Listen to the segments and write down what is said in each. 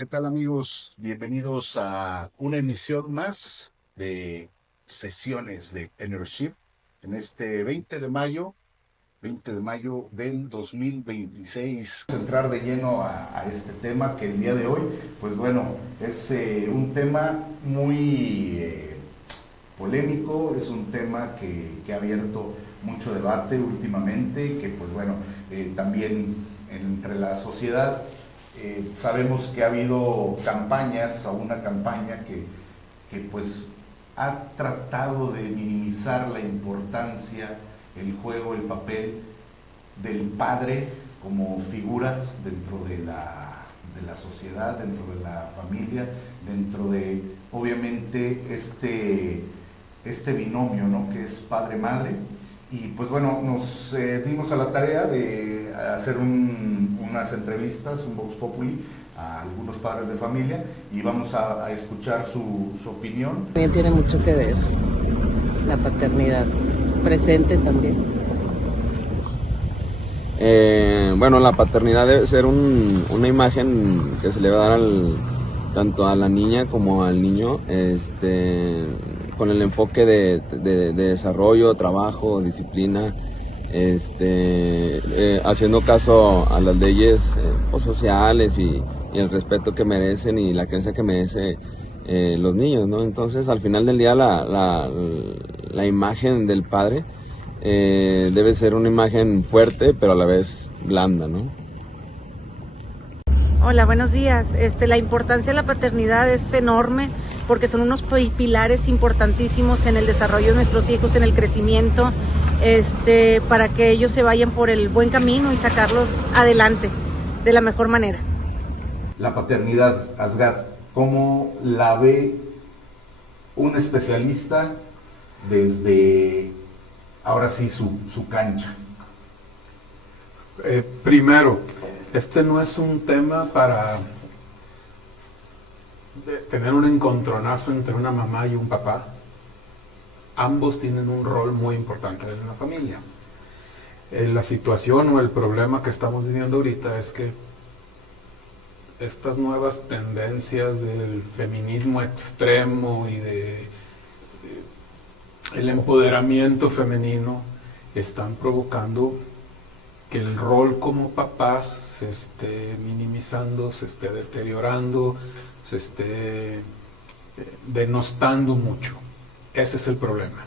¿Qué tal amigos? Bienvenidos a una emisión más de sesiones de Enership en este 20 de mayo del 2026. Entrar de lleno a este tema que el día de hoy, pues bueno, es un tema muy polémico, es un tema que ha abierto mucho debate últimamente, que pues bueno, también entre la sociedad sabemos que ha habido campañas o una campaña que pues ha tratado de minimizar la importancia, el juego, el papel del padre como figura dentro de la sociedad, dentro de la familia, dentro de obviamente este binomio, ¿no? Que es padre-madre. Y pues bueno, nos dimos a la tarea de hacer unas entrevistas, un Vox Populi, a algunos padres de familia y vamos a escuchar su opinión. También tiene mucho que ver la paternidad, presente también. Bueno, la paternidad debe ser una imagen que se le va a dar tanto a la niña como al niño, con el enfoque de desarrollo, trabajo, disciplina, haciendo caso a las leyes sociales y el respeto que merecen y la creencia que merece los niños, ¿no? Entonces, al final del día, la imagen del padre debe ser una imagen fuerte, pero a la vez blanda, ¿no? Hola, buenos días. La importancia de la paternidad es enorme porque son unos pilares importantísimos en el desarrollo de nuestros hijos, en el crecimiento, para que ellos se vayan por el buen camino y sacarlos adelante de la mejor manera. La paternidad, Asgad, ¿cómo la ve un especialista desde ahora sí su cancha? Primero, este no es un tema para tener un encontronazo entre una mamá y un papá. Ambos tienen un rol muy importante en la familia. La situación o el problema que estamos viviendo ahorita es que estas nuevas tendencias del feminismo extremo y el empoderamiento femenino están provocando que el rol como papás se esté minimizando, se esté deteriorando, se esté denostando mucho. Ese es el problema.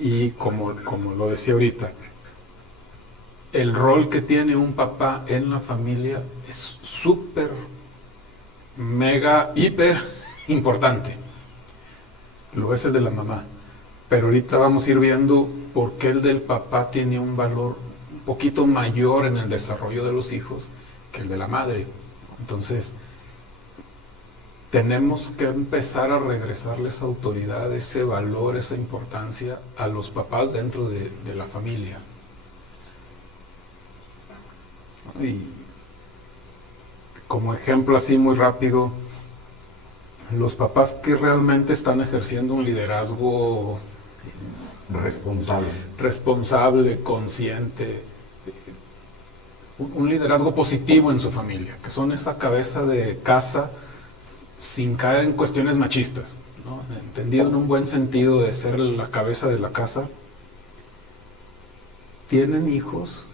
Y como lo decía ahorita, el rol que tiene un papá en la familia es súper, mega, hiper importante. Lo es el de la mamá. Pero ahorita vamos a ir viendo por qué el del papá tiene un valor un poquito mayor en el desarrollo de los hijos que el de la madre. Entonces, tenemos que empezar a regresarle esa autoridad, ese valor, esa importancia a los papás dentro de la familia. Y como ejemplo así muy rápido, los papás que realmente están ejerciendo un liderazgo responsable, consciente, un liderazgo positivo en su familia, que son esa cabeza de casa sin caer en cuestiones machistas, ¿no? Entendido en un buen sentido de ser la cabeza de la casa, tienen hijos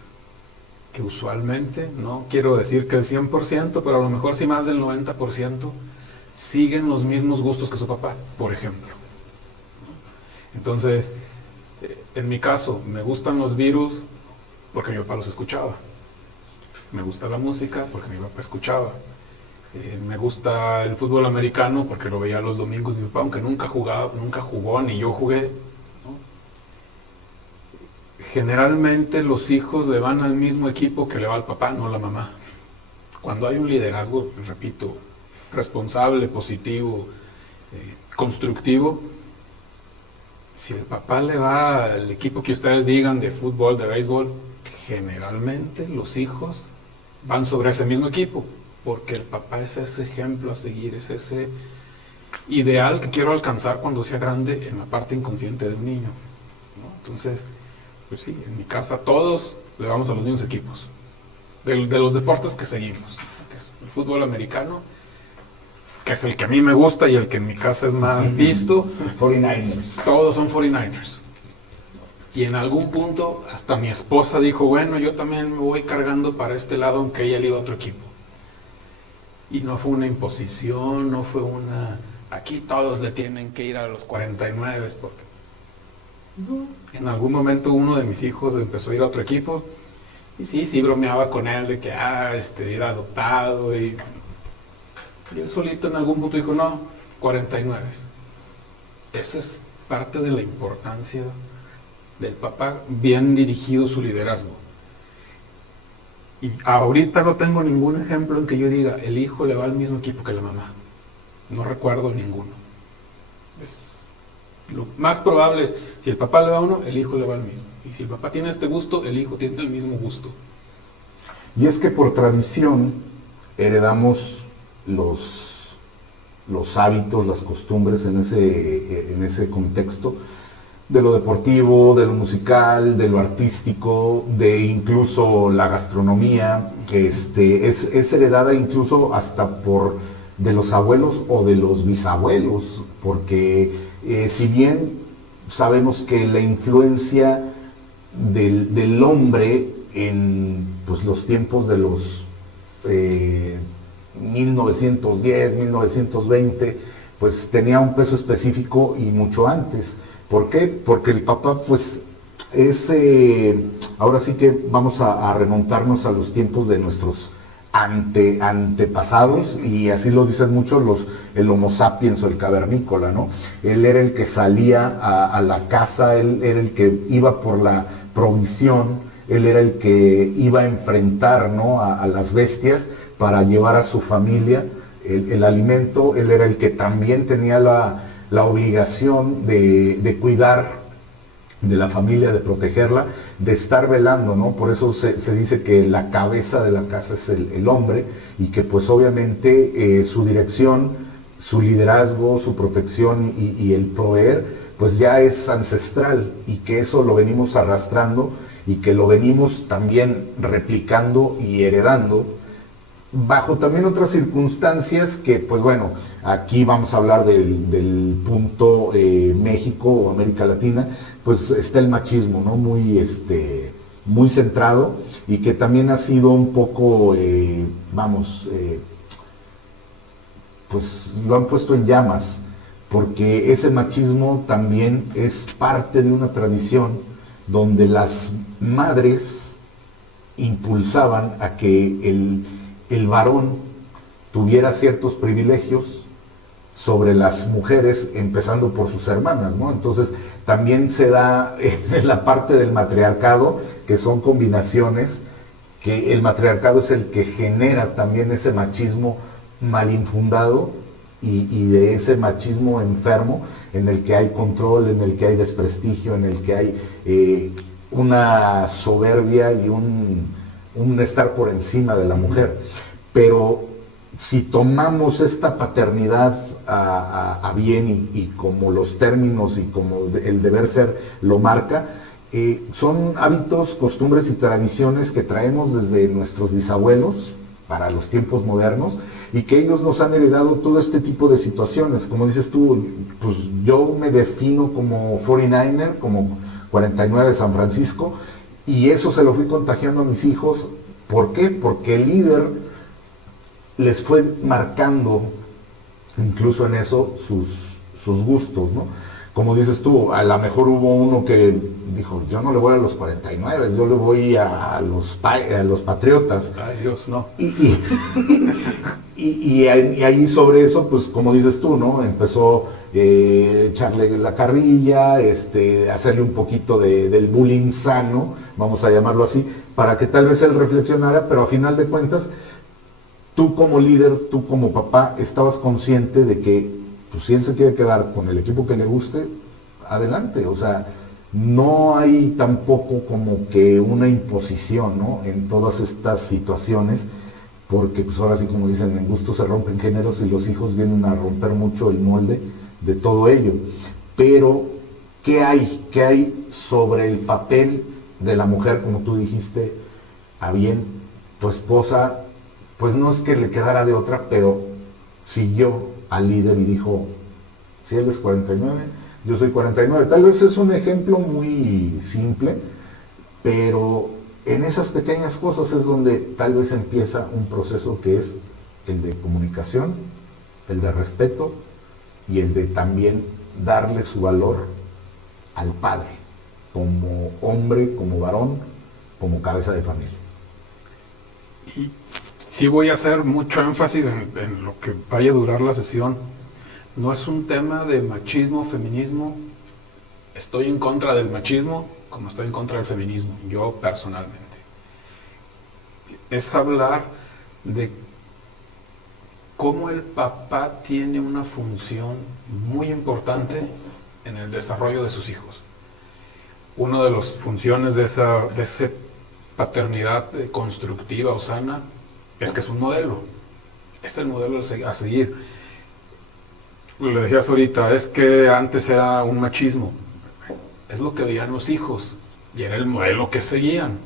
que usualmente, no quiero decir que el 100%, pero a lo mejor sí más del 90%, siguen los mismos gustos que su papá, por ejemplo. Entonces, en mi caso, me gustan los Virus porque mi papá los escuchaba. Me gusta la música porque mi papá escuchaba. Me gusta el fútbol americano porque lo veía los domingos mi papá, aunque nunca jugó, ni yo jugué, ¿no? Generalmente los hijos le van al mismo equipo que le va al papá, no a la mamá. Cuando hay un liderazgo, repito, responsable, positivo, constructivo, si el papá le va al equipo que ustedes digan de fútbol, de béisbol, generalmente los hijos van sobre ese mismo equipo, porque el papá es ese ejemplo a seguir, es ese ideal que quiero alcanzar cuando sea grande en la parte inconsciente de un niño, ¿no? Entonces, pues sí, en mi casa todos le vamos a los mismos equipos, de los deportes que seguimos, que es el fútbol americano que es el que a mí me gusta y el que en mi casa es más visto, 49ers. todos son 49ers. Y en algún punto hasta mi esposa dijo, bueno, yo también me voy cargando para este lado, aunque ella le iba a otro equipo. Y no fue una imposición, no fue una, aquí todos le tienen que ir a los 49, porque no. En algún momento uno de mis hijos empezó a ir a otro equipo, y sí bromeaba con él de que, era adoptado, y él solito en algún punto dijo, no, 49. Eso es parte de la importancia del papá, bien dirigido su liderazgo. Y ahorita no tengo ningún ejemplo en que yo diga, el hijo le va al mismo equipo que la mamá. No recuerdo ninguno. Lo más probable es, si el papá le va a uno, el hijo le va al mismo. Y si el papá tiene este gusto, el hijo tiene el mismo gusto. Y es que por tradición heredamos los hábitos, las costumbres en ese contexto, de lo deportivo, de lo musical, de lo artístico, de incluso la gastronomía, es heredada incluso hasta de los abuelos o de los bisabuelos, porque si bien sabemos que la influencia del hombre en pues, los tiempos de los 1910, 1920, pues tenía un peso específico y mucho antes. ¿Por qué? Porque el papá, pues, ahora sí que vamos a remontarnos a los tiempos de nuestros antepasados, y así lo dicen muchos el Homo sapiens o el cavernícola, ¿no? Él era el que salía a la caza, él era el que iba por la provisión, él era el que iba a enfrentar, ¿no?, a las bestias para llevar a su familia el alimento. Él era el que también tenía la obligación de cuidar de la familia, de protegerla, de estar velando, ¿no? Por eso se dice que la cabeza de la casa es el hombre, y que pues obviamente su dirección, su liderazgo, su protección y el proveer, pues ya es ancestral, y que eso lo venimos arrastrando y que lo venimos también replicando y heredando, bajo también otras circunstancias que, pues bueno, aquí vamos a hablar del punto México o América Latina, pues está el machismo, ¿no? Muy centrado, y que también ha sido un poco, pues lo han puesto en llamas, porque ese machismo también es parte de una tradición donde las madres impulsaban a que el varón tuviera ciertos privilegios sobre las mujeres, empezando por sus hermanas, ¿no? Entonces también se da en la parte del matriarcado, que son combinaciones, que el matriarcado es el que genera también ese machismo mal infundado, y de ese machismo enfermo, en el que hay control, en el que hay desprestigio, en el que hay una soberbia y un estar por encima de la mujer. Pero si tomamos esta paternidad a bien, y como los términos y como el deber ser lo marca, son hábitos, costumbres y tradiciones que traemos desde nuestros bisabuelos para los tiempos modernos, y que ellos nos han heredado todo este tipo de situaciones. Como dices tú, pues yo me defino como 49er, como 49 de San Francisco, y eso se lo fui contagiando a mis hijos. ¿Por qué? Porque el líder les fue marcando, incluso en eso, sus gustos, ¿no? Como dices tú, a lo mejor hubo uno que dijo, yo no le voy a los 49, yo le voy a los Patriotas. Ay, Dios, no. Y ahí sobre eso, pues como dices tú, ¿no? Empezó echarle la carrilla, hacerle un poquito del bullying sano, vamos a llamarlo así, para que tal vez él reflexionara, pero a final de cuentas, tú como líder, tú como papá, estabas consciente de que, pues si él se quiere quedar con el equipo que le guste, adelante. O sea, no hay tampoco como que una imposición, ¿no?, en todas estas situaciones, porque pues ahora sí, como dicen, en gusto se rompen géneros, y los hijos vienen a romper mucho el molde de todo ello. Pero, ¿qué hay sobre el papel de la mujer? Como tú dijiste, a bien, tu esposa, pues no es que le quedara de otra, pero siguió al líder y dijo, si él es 49, yo soy 49. Tal vez es un ejemplo muy simple, pero en esas pequeñas cosas es donde tal vez empieza un proceso que es el de comunicación, el de respeto y el de también darle su valor al padre, como hombre, como varón, como cabeza de familia. Y sí voy a hacer mucho énfasis en lo que vaya a durar la sesión. No es un tema de machismo, feminismo. Estoy en contra del machismo como estoy en contra del feminismo, yo personalmente. Es hablar de cómo el papá tiene una función muy importante en el desarrollo de sus hijos. Una de las funciones de esa paternidad constructiva o sana es que es un modelo. Es el modelo a seguir. Le decías ahorita, es que antes era un machismo. Es lo que veían los hijos y era el modelo que seguían.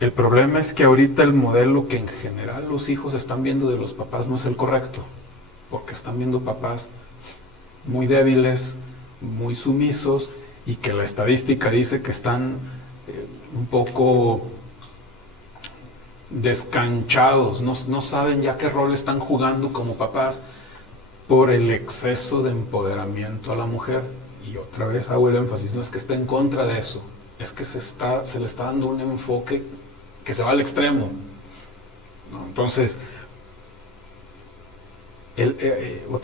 El problema es que ahorita el modelo que en general los hijos están viendo de los papás no es el correcto, porque están viendo papás muy débiles, muy sumisos, y que la estadística dice que están un poco descanchados, no saben ya qué rol están jugando como papás por el exceso de empoderamiento a la mujer. Y otra vez hago el énfasis, no es que esté en contra de eso, es que se le está dando un enfoque que se va al extremo, ¿no? Entonces,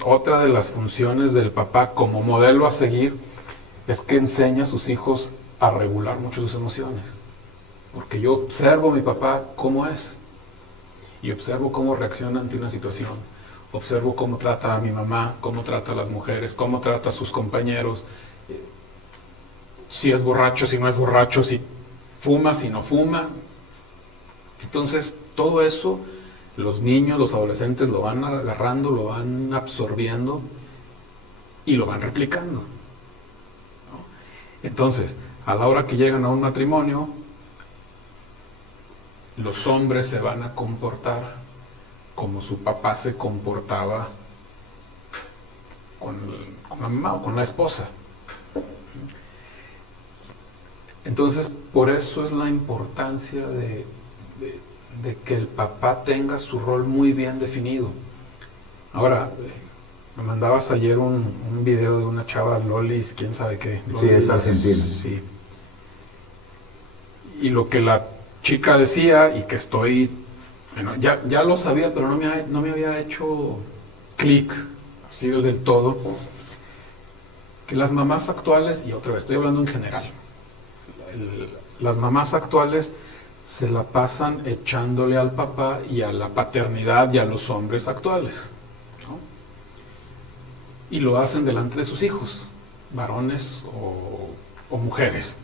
otra de las funciones del papá como modelo a seguir es que enseña a sus hijos a regular mucho sus emociones. Porque yo observo a mi papá cómo es, y observo cómo reacciona ante una situación, observo cómo trata a mi mamá, cómo trata a las mujeres, cómo trata a sus compañeros, si es borracho, si no es borracho, si fuma, si no fuma. Entonces, todo eso, los niños, los adolescentes lo van agarrando, lo van absorbiendo y lo van replicando, ¿no? Entonces, a la hora que llegan a un matrimonio, los hombres se van a comportar como su papá se comportaba con la mamá o con la esposa. Entonces, por eso es la importancia de que el papá tenga su rol muy bien definido. Ahora, me mandabas ayer un video de una chava, Lolis, quién sabe qué. Sí, es argentina. Sí. Y lo que la chica decía, y que estoy, bueno, ya lo sabía, pero no me había hecho clic así del todo, que las mamás actuales, y otra vez estoy hablando en general, las mamás actuales se la pasan echándole al papá y a la paternidad y a los hombres actuales, ¿no? Y lo hacen delante de sus hijos, varones o mujeres.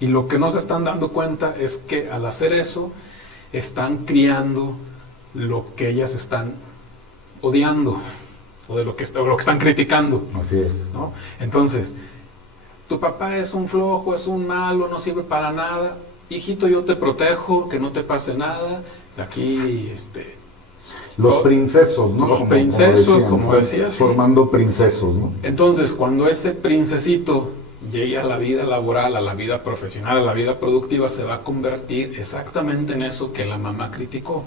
Y lo que no se están dando cuenta es que al hacer eso están criando lo que ellas están odiando, o de lo que están criticando. Así es, ¿no? Entonces, tu papá es un flojo, es un malo, no sirve para nada. Hijito, yo te protejo, que no te pase nada. De aquí, los princesos, ¿no? Los princesos, como decías. Formando princesos, ¿no? Entonces, cuando ese princesito llegue a la vida laboral, a la vida profesional, a la vida productiva, se va a convertir exactamente en eso que la mamá criticó.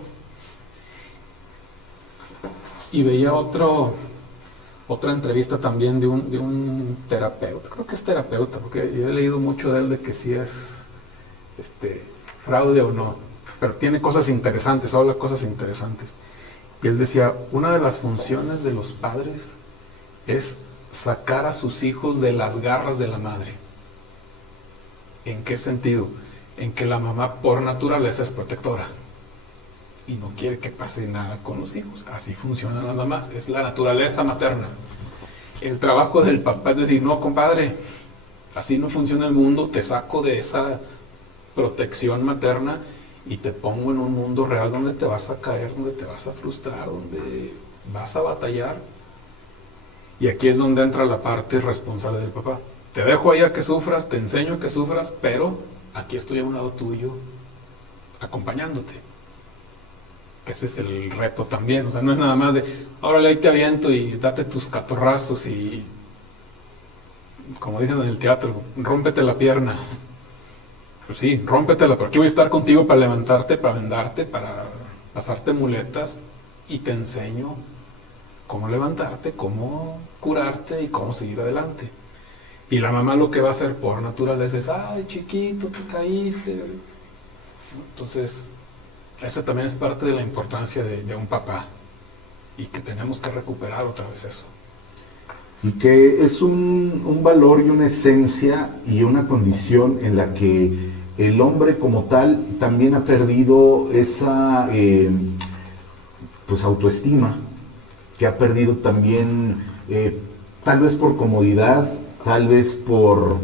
Y veía otra entrevista también de un terapeuta, creo que es terapeuta, porque yo he leído mucho de él de que si es fraude o no, pero tiene cosas interesantes, habla cosas interesantes. Y él decía, una de las funciones de los padres es sacar a sus hijos de las garras de la madre. ¿En qué sentido? En que la mamá por naturaleza es protectora y no quiere que pase nada con los hijos. Así funcionan las mamás, es la naturaleza materna. El trabajo del papá es decir, no, compadre, así no funciona el mundo, te saco de esa protección materna y te pongo en un mundo real donde te vas a caer, donde te vas a frustrar, donde vas a batallar. Y aquí es donde entra la parte responsable del papá. Te dejo ahí a que sufras, te enseño a que sufras, pero aquí estoy a un lado tuyo, acompañándote. que ese es el reto también. O sea, no es nada más de, órale, ahí te aviento y date tus catorrazos y, como dicen en el teatro, rómpete la pierna. Pues sí, rómpetela, pero aquí voy a estar contigo para levantarte, para vendarte, para pasarte muletas y te enseño cómo levantarte, cómo curarte y cómo seguir adelante. Y la mamá lo que va a hacer por naturaleza es, ay, chiquito, te caíste. Entonces, esa también es parte de la importancia de un papá y que tenemos que recuperar otra vez eso. Y que es un valor y una esencia y una condición en la que el hombre como tal también ha perdido esa pues autoestima, que ha perdido también, tal vez por comodidad, tal vez por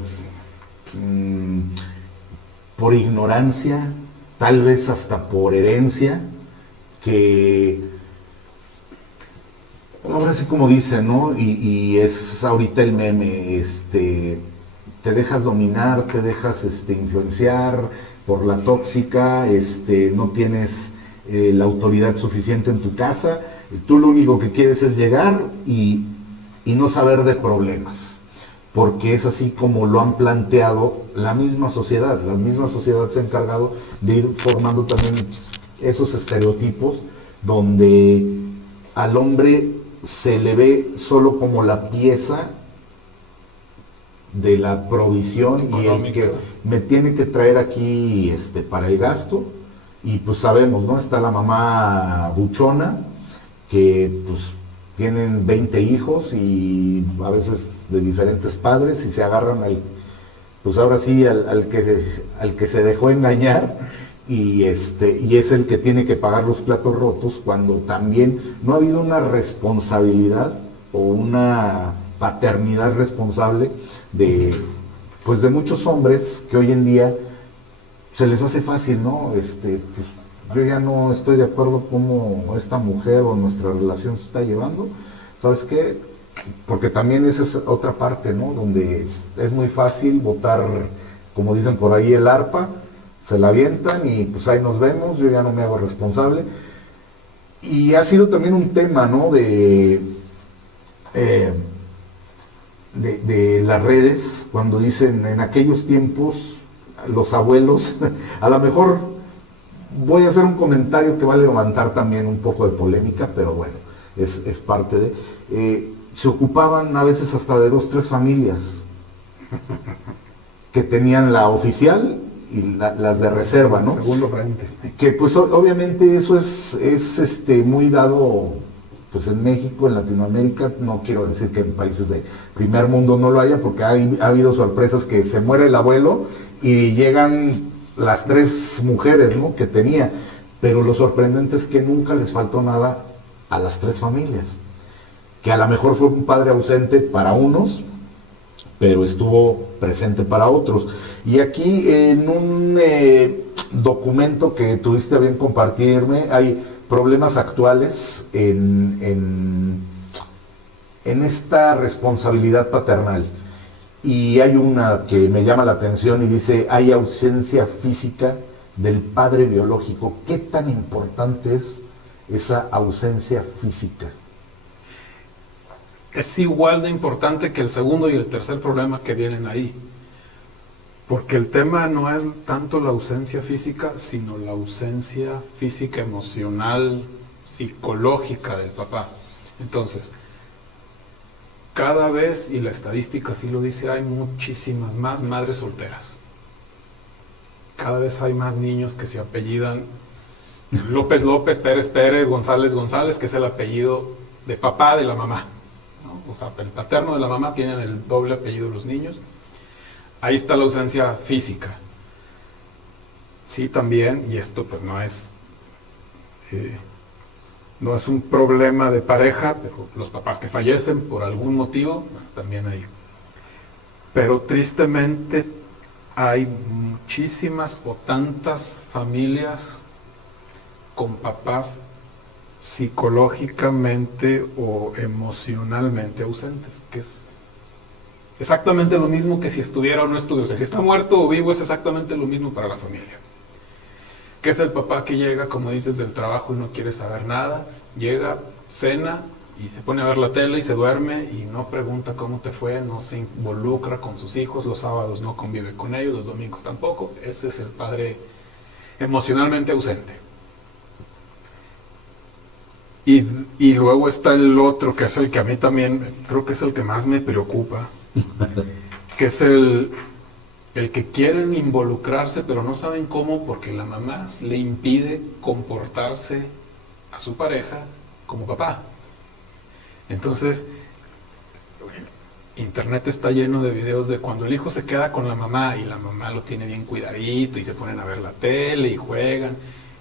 ignorancia, tal vez hasta por herencia, que ahora sí como dicen, ¿no? Y es ahorita el meme, te dejas dominar, te dejas influenciar por la tóxica, no tienes la autoridad suficiente en tu casa, tú lo único que quieres es llegar y no saber de problemas, porque es así como lo han planteado la misma sociedad se ha encargado de ir formando también esos estereotipos donde al hombre se le ve solo como la pieza de la provisión económica, y el que me tiene que traer aquí para el gasto. Y pues sabemos, ¿no? Está la mamá buchona que pues tienen 20 hijos y a veces de diferentes padres y se agarran pues ahora sí al que se dejó engañar y es el que tiene que pagar los platos rotos, cuando también no ha habido una responsabilidad o una paternidad responsable de muchos hombres que hoy en día se les hace fácil, ¿no? Pues yo ya no estoy de acuerdo cómo esta mujer o nuestra relación se está llevando, ¿sabes qué? Porque también esa es otra parte, ¿no? Donde es muy fácil botar, como dicen por ahí, el arpa, se la avientan y pues ahí nos vemos, yo ya no me hago responsable. Y ha sido también un tema, ¿no? De las redes, cuando dicen en aquellos tiempos los abuelos, a lo mejor voy a hacer un comentario que va a levantar también un poco de polémica, pero bueno, es parte de... se ocupaban a veces hasta de 2, 3 familias que tenían la oficial y las de reserva, ¿no? Segundo frente. Que pues obviamente eso es muy dado pues en México, en Latinoamérica. No quiero decir que en países de primer mundo no lo haya, porque ha habido sorpresas que se muere el abuelo y llegan las 3 mujeres, ¿no? que tenía, pero lo sorprendente es que nunca les faltó nada a las 3 familias, que a lo mejor fue un padre ausente para unos, pero estuvo presente para otros. Y aquí en un documento que tuviste a bien compartirme, hay problemas actuales en esta responsabilidad paternal. Y hay una que me llama la atención y dice, hay ausencia física del padre biológico. ¿Qué tan importante es esa ausencia física? Es igual de importante que el segundo y el tercer problema que vienen ahí. Porque el tema no es tanto la ausencia física, sino la ausencia física, emocional, psicológica del papá. Entonces, cada vez, y la estadística sí lo dice, hay muchísimas más madres solteras. Cada vez hay más niños que se apellidan López López, Pérez Pérez, González González, que es el apellido de papá de la mamá, ¿no? O sea, el paterno de la mamá tienen el doble apellido de los niños. Ahí está la ausencia física. Sí, también, y esto pues no es un problema de pareja, pero los papás que fallecen por algún motivo, también hay. Pero tristemente hay muchísimas o tantas familias con papás psicológicamente o emocionalmente ausentes, que es exactamente lo mismo que si estuviera o no estuviera. O sea, si está muerto o vivo es exactamente lo mismo para la familia. que es el papá que llega, como dices, del trabajo y no quiere saber nada, llega, cena y se pone a ver la tele y se duerme y no pregunta cómo te fue, no se involucra con sus hijos, los sábados no convive con ellos, los domingos tampoco. Ese es el padre emocionalmente ausente. Y luego está el otro, que es el que a mí también creo que es el que más me preocupa, que es el que quieren involucrarse pero no saben cómo, porque la mamá le impide comportarse a su pareja como papá. Entonces, internet está lleno de videos de cuando el hijo se queda con la mamá y la mamá lo tiene bien cuidadito y se ponen a ver la tele y juegan,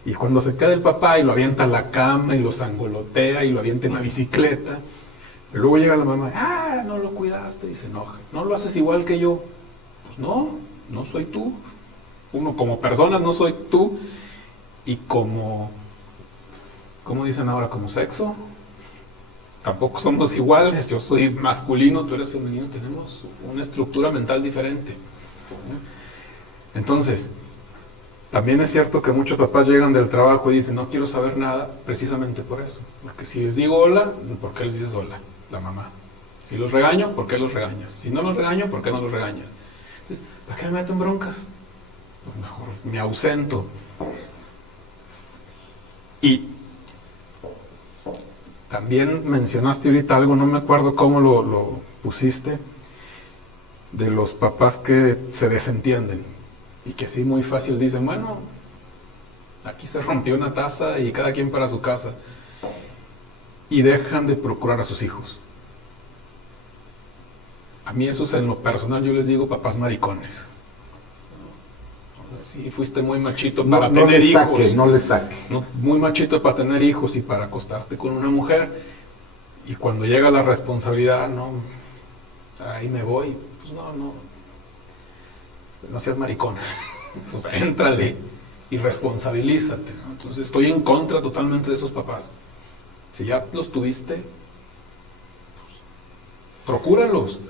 y cuando se queda el papá y lo avienta a la cama y lo sangolotea y lo avienta en la bicicleta, y luego llega la mamá, no lo cuidaste, y se enoja. No lo haces igual que yo. Pues no soy tú. Uno como persona no soy tú, y como dicen ahora, como sexo tampoco somos iguales. Yo soy masculino, tú eres femenino, tenemos una estructura mental diferente. Entonces, también es cierto que muchos papás llegan del trabajo y dicen, no quiero saber nada, precisamente por eso. Porque si les digo hola, ¿por qué les dices hola? La mamá. Si los regaño, ¿por qué los regañas? Si no los regaño, ¿por qué no los regañas? Entonces, ¿para qué me meto en broncas? Pues mejor me ausento. Y también mencionaste ahorita algo, no me acuerdo cómo lo pusiste, de los papás que se desentienden y que sí muy fácil dicen, bueno, aquí se rompió una taza y cada quien para su casa, y dejan de procurar a sus hijos. A mí eso es en lo personal, yo les digo papás maricones. Sí, fuiste muy machito para tener hijos. No le saque. No, muy machito para tener hijos y para acostarte con una mujer. Y cuando llega la responsabilidad, no, ahí me voy. Pues no seas maricona. Pues éntrale y responsabilízate, ¿no? Entonces estoy en contra totalmente de esos papás. Si ya los tuviste, pues, procúralos.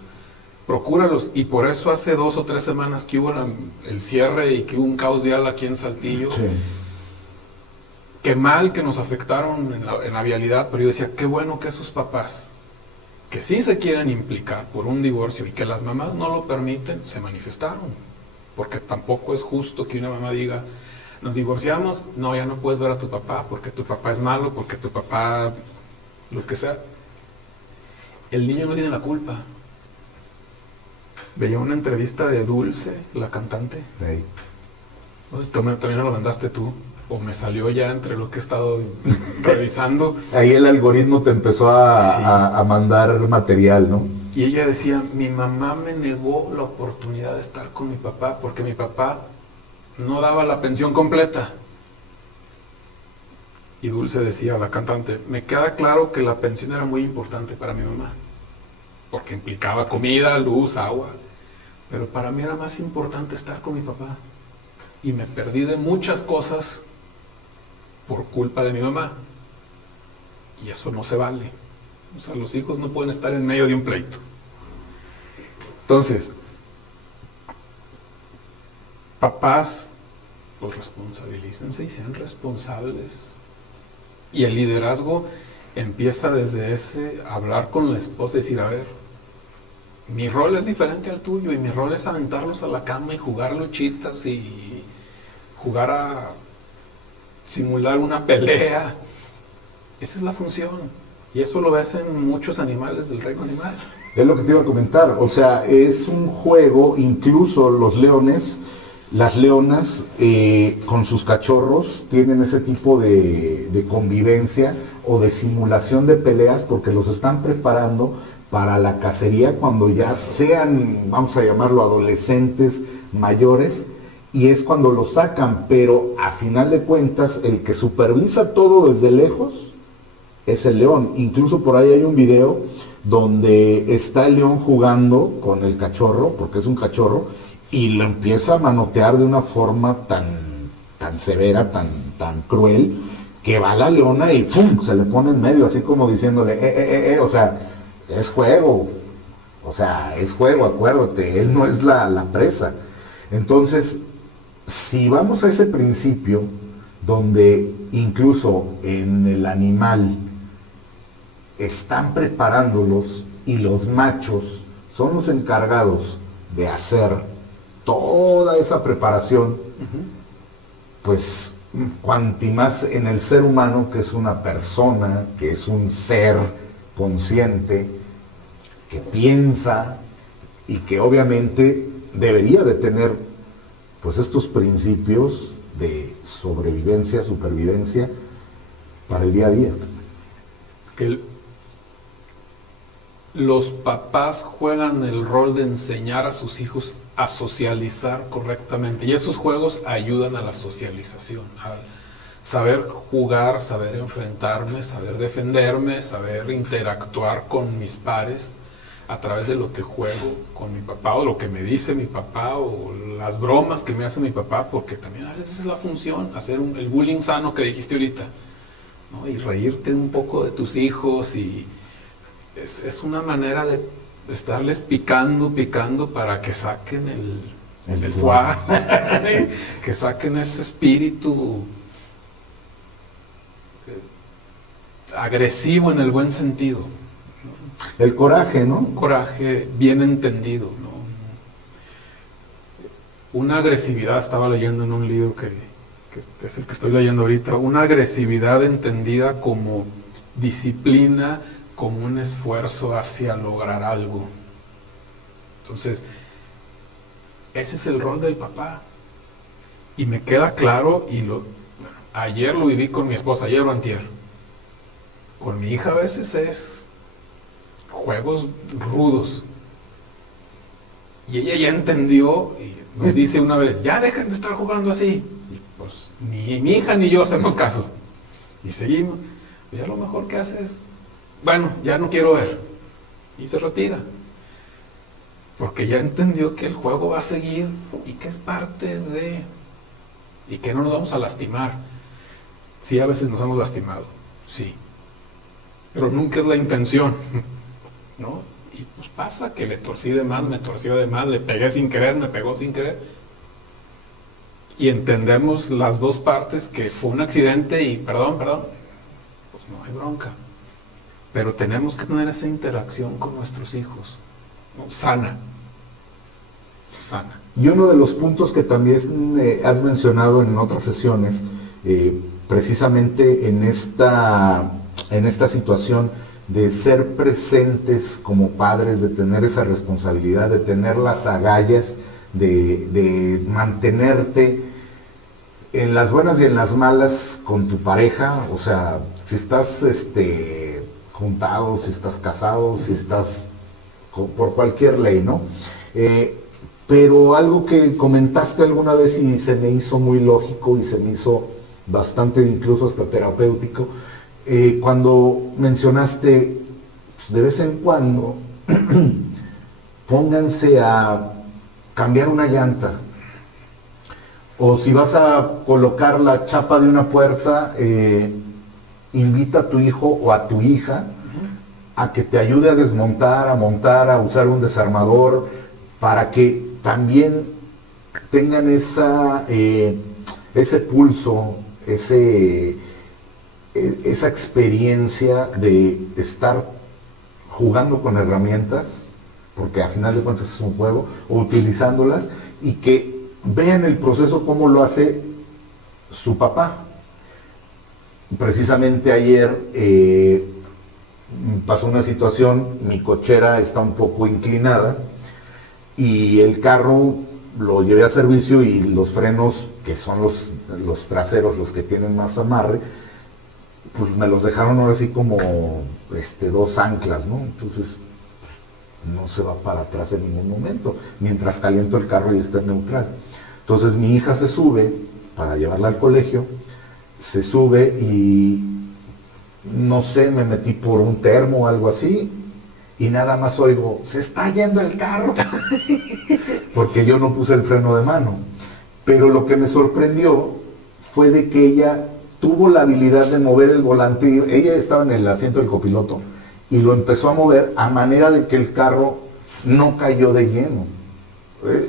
Y por eso hace 2 o 3 semanas que hubo el cierre y que hubo un caos vial aquí en Saltillo. Sí. Qué mal que nos afectaron en la vialidad, pero yo decía, qué bueno que esos papás, que sí se quieren implicar por un divorcio y que las mamás no lo permiten, se manifestaron. Porque tampoco es justo que una mamá diga, nos divorciamos, no, ya no puedes ver a tu papá porque tu papá es malo, porque tu papá, lo que sea. El niño no tiene la culpa. Veía una entrevista de Dulce, la cantante. Sí. Entonces, también lo mandaste tú, o me salió ya entre lo que he estado revisando. Ahí el algoritmo te empezó a mandar material, ¿no? Y ella decía, mi mamá me negó la oportunidad de estar con mi papá porque mi papá no daba la pensión completa. Y Dulce decía, la cantante, me queda claro que la pensión era muy importante para mi mamá, porque implicaba comida, luz, agua. Pero para mí era más importante estar con mi papá. Y me perdí de muchas cosas por culpa de mi mamá. Y eso no se vale. O sea, los hijos no pueden estar en medio de un pleito. Entonces, papás, pues responsabilícense y sean responsables. Y el liderazgo empieza desde ese hablar con la esposa y decir, a ver, mi rol es diferente al tuyo y mi rol es aventarlos a la cama y jugar luchitas y jugar a simular una pelea. Esa es la función. Y eso lo ves en muchos animales del reino animal. Es lo que te iba a comentar, o sea, es un juego, incluso los leones, las leonas con sus cachorros tienen ese tipo de convivencia o de simulación de peleas porque los están preparando para la cacería cuando ya sean, vamos a llamarlo, adolescentes mayores, y es cuando los sacan, pero a final de cuentas el que supervisa todo desde lejos es el león. Incluso por ahí hay un video donde está el león jugando con el cachorro, porque es un cachorro, y lo empieza a manotear de una forma tan severa, tan cruel, que va la leona y ¡pum!, se le pone en medio, así como diciéndole, o sea, es juego, acuérdate, él no es la presa. Entonces, si vamos a ese principio donde incluso en el animal están preparándolos y los machos son los encargados de hacer toda esa preparación, pues cuanti más en el ser humano, que es una persona, que es un ser consciente, que piensa y que obviamente debería de tener pues estos principios de sobrevivencia, supervivencia para el día a día. Que los papás juegan el rol de enseñar a sus hijos a socializar correctamente, y esos juegos ayudan a la socialización, a saber jugar, saber enfrentarme, saber defenderme, saber interactuar con mis pares a través de lo que juego con mi papá, o lo que me dice mi papá, o las bromas que me hace mi papá, porque también a veces es la función, hacer el bullying sano que dijiste ahorita, ¿no? Y reírte un poco de tus hijos, y es una manera de estarles picando para que saquen el foie, que saquen ese espíritu agresivo en el buen sentido. El coraje, ¿no? Un coraje bien entendido, ¿no? Una agresividad, estaba leyendo en un libro que es el que estoy leyendo ahorita, una agresividad entendida como disciplina, como un esfuerzo hacia lograr algo. Entonces, ese es el rol del papá. Y me queda claro, ayer lo viví con mi esposa, ayer o antier. Con mi hija a veces es juegos rudos. Y ella ya entendió y nos dice una vez, ya dejen de estar jugando así. Y pues ni mi hija ni yo hacemos caso. Y seguimos. Y ya lo mejor que hace es, bueno, ya no quiero ver. Y se retira. Porque ya entendió que el juego va a seguir y que es parte de... y que no nos vamos a lastimar. Sí, a veces nos hemos lastimado, sí. Pero nunca es la intención, ¿no? Y pues pasa que le torcí de más, me torció de más, le pegué sin querer, me pegó sin querer. Y entendemos las dos partes, que fue un accidente y perdón, pues no hay bronca. Pero tenemos que tener esa interacción con nuestros hijos, ¿no? Sana. Y uno de los puntos que también has mencionado en otras sesiones, precisamente en esta situación de ser presentes como padres, de tener esa responsabilidad, de tener las agallas, de mantenerte en las buenas y en las malas con tu pareja. O sea, si estás juntado, si estás casado, si estás por cualquier ley, ¿no? Pero algo que comentaste alguna vez y se me hizo muy lógico y se me hizo bastante incluso hasta terapéutico, cuando mencionaste, pues, de vez en cuando pónganse a cambiar una llanta, o si vas a colocar la chapa de una puerta, invita a tu hijo o a tu hija a que te ayude a desmontar, a montar, a usar un desarmador, para que también tengan ese pulso, esa experiencia de estar jugando con herramientas, porque a final de cuentas es un juego, o utilizándolas, y que vean el proceso como lo hace su papá. Precisamente ayer pasó una situación, mi cochera está un poco inclinada y el carro lo llevé a servicio, y los frenos, que son los traseros, los que tienen más amarre, pues me los dejaron ahora así como dos anclas, ¿no? Entonces no se va para atrás en ningún momento, mientras caliento el carro y está en neutral. Entonces mi hija se sube para llevarla al colegio, se sube y no sé, me metí por un termo o algo así, y nada más oigo, se está yendo el carro, porque yo no puse el freno de mano. Pero lo que me sorprendió fue de que ella tuvo la habilidad de mover el volante. Ella estaba en el asiento del copiloto y lo empezó a mover a manera de que el carro no cayó de lleno.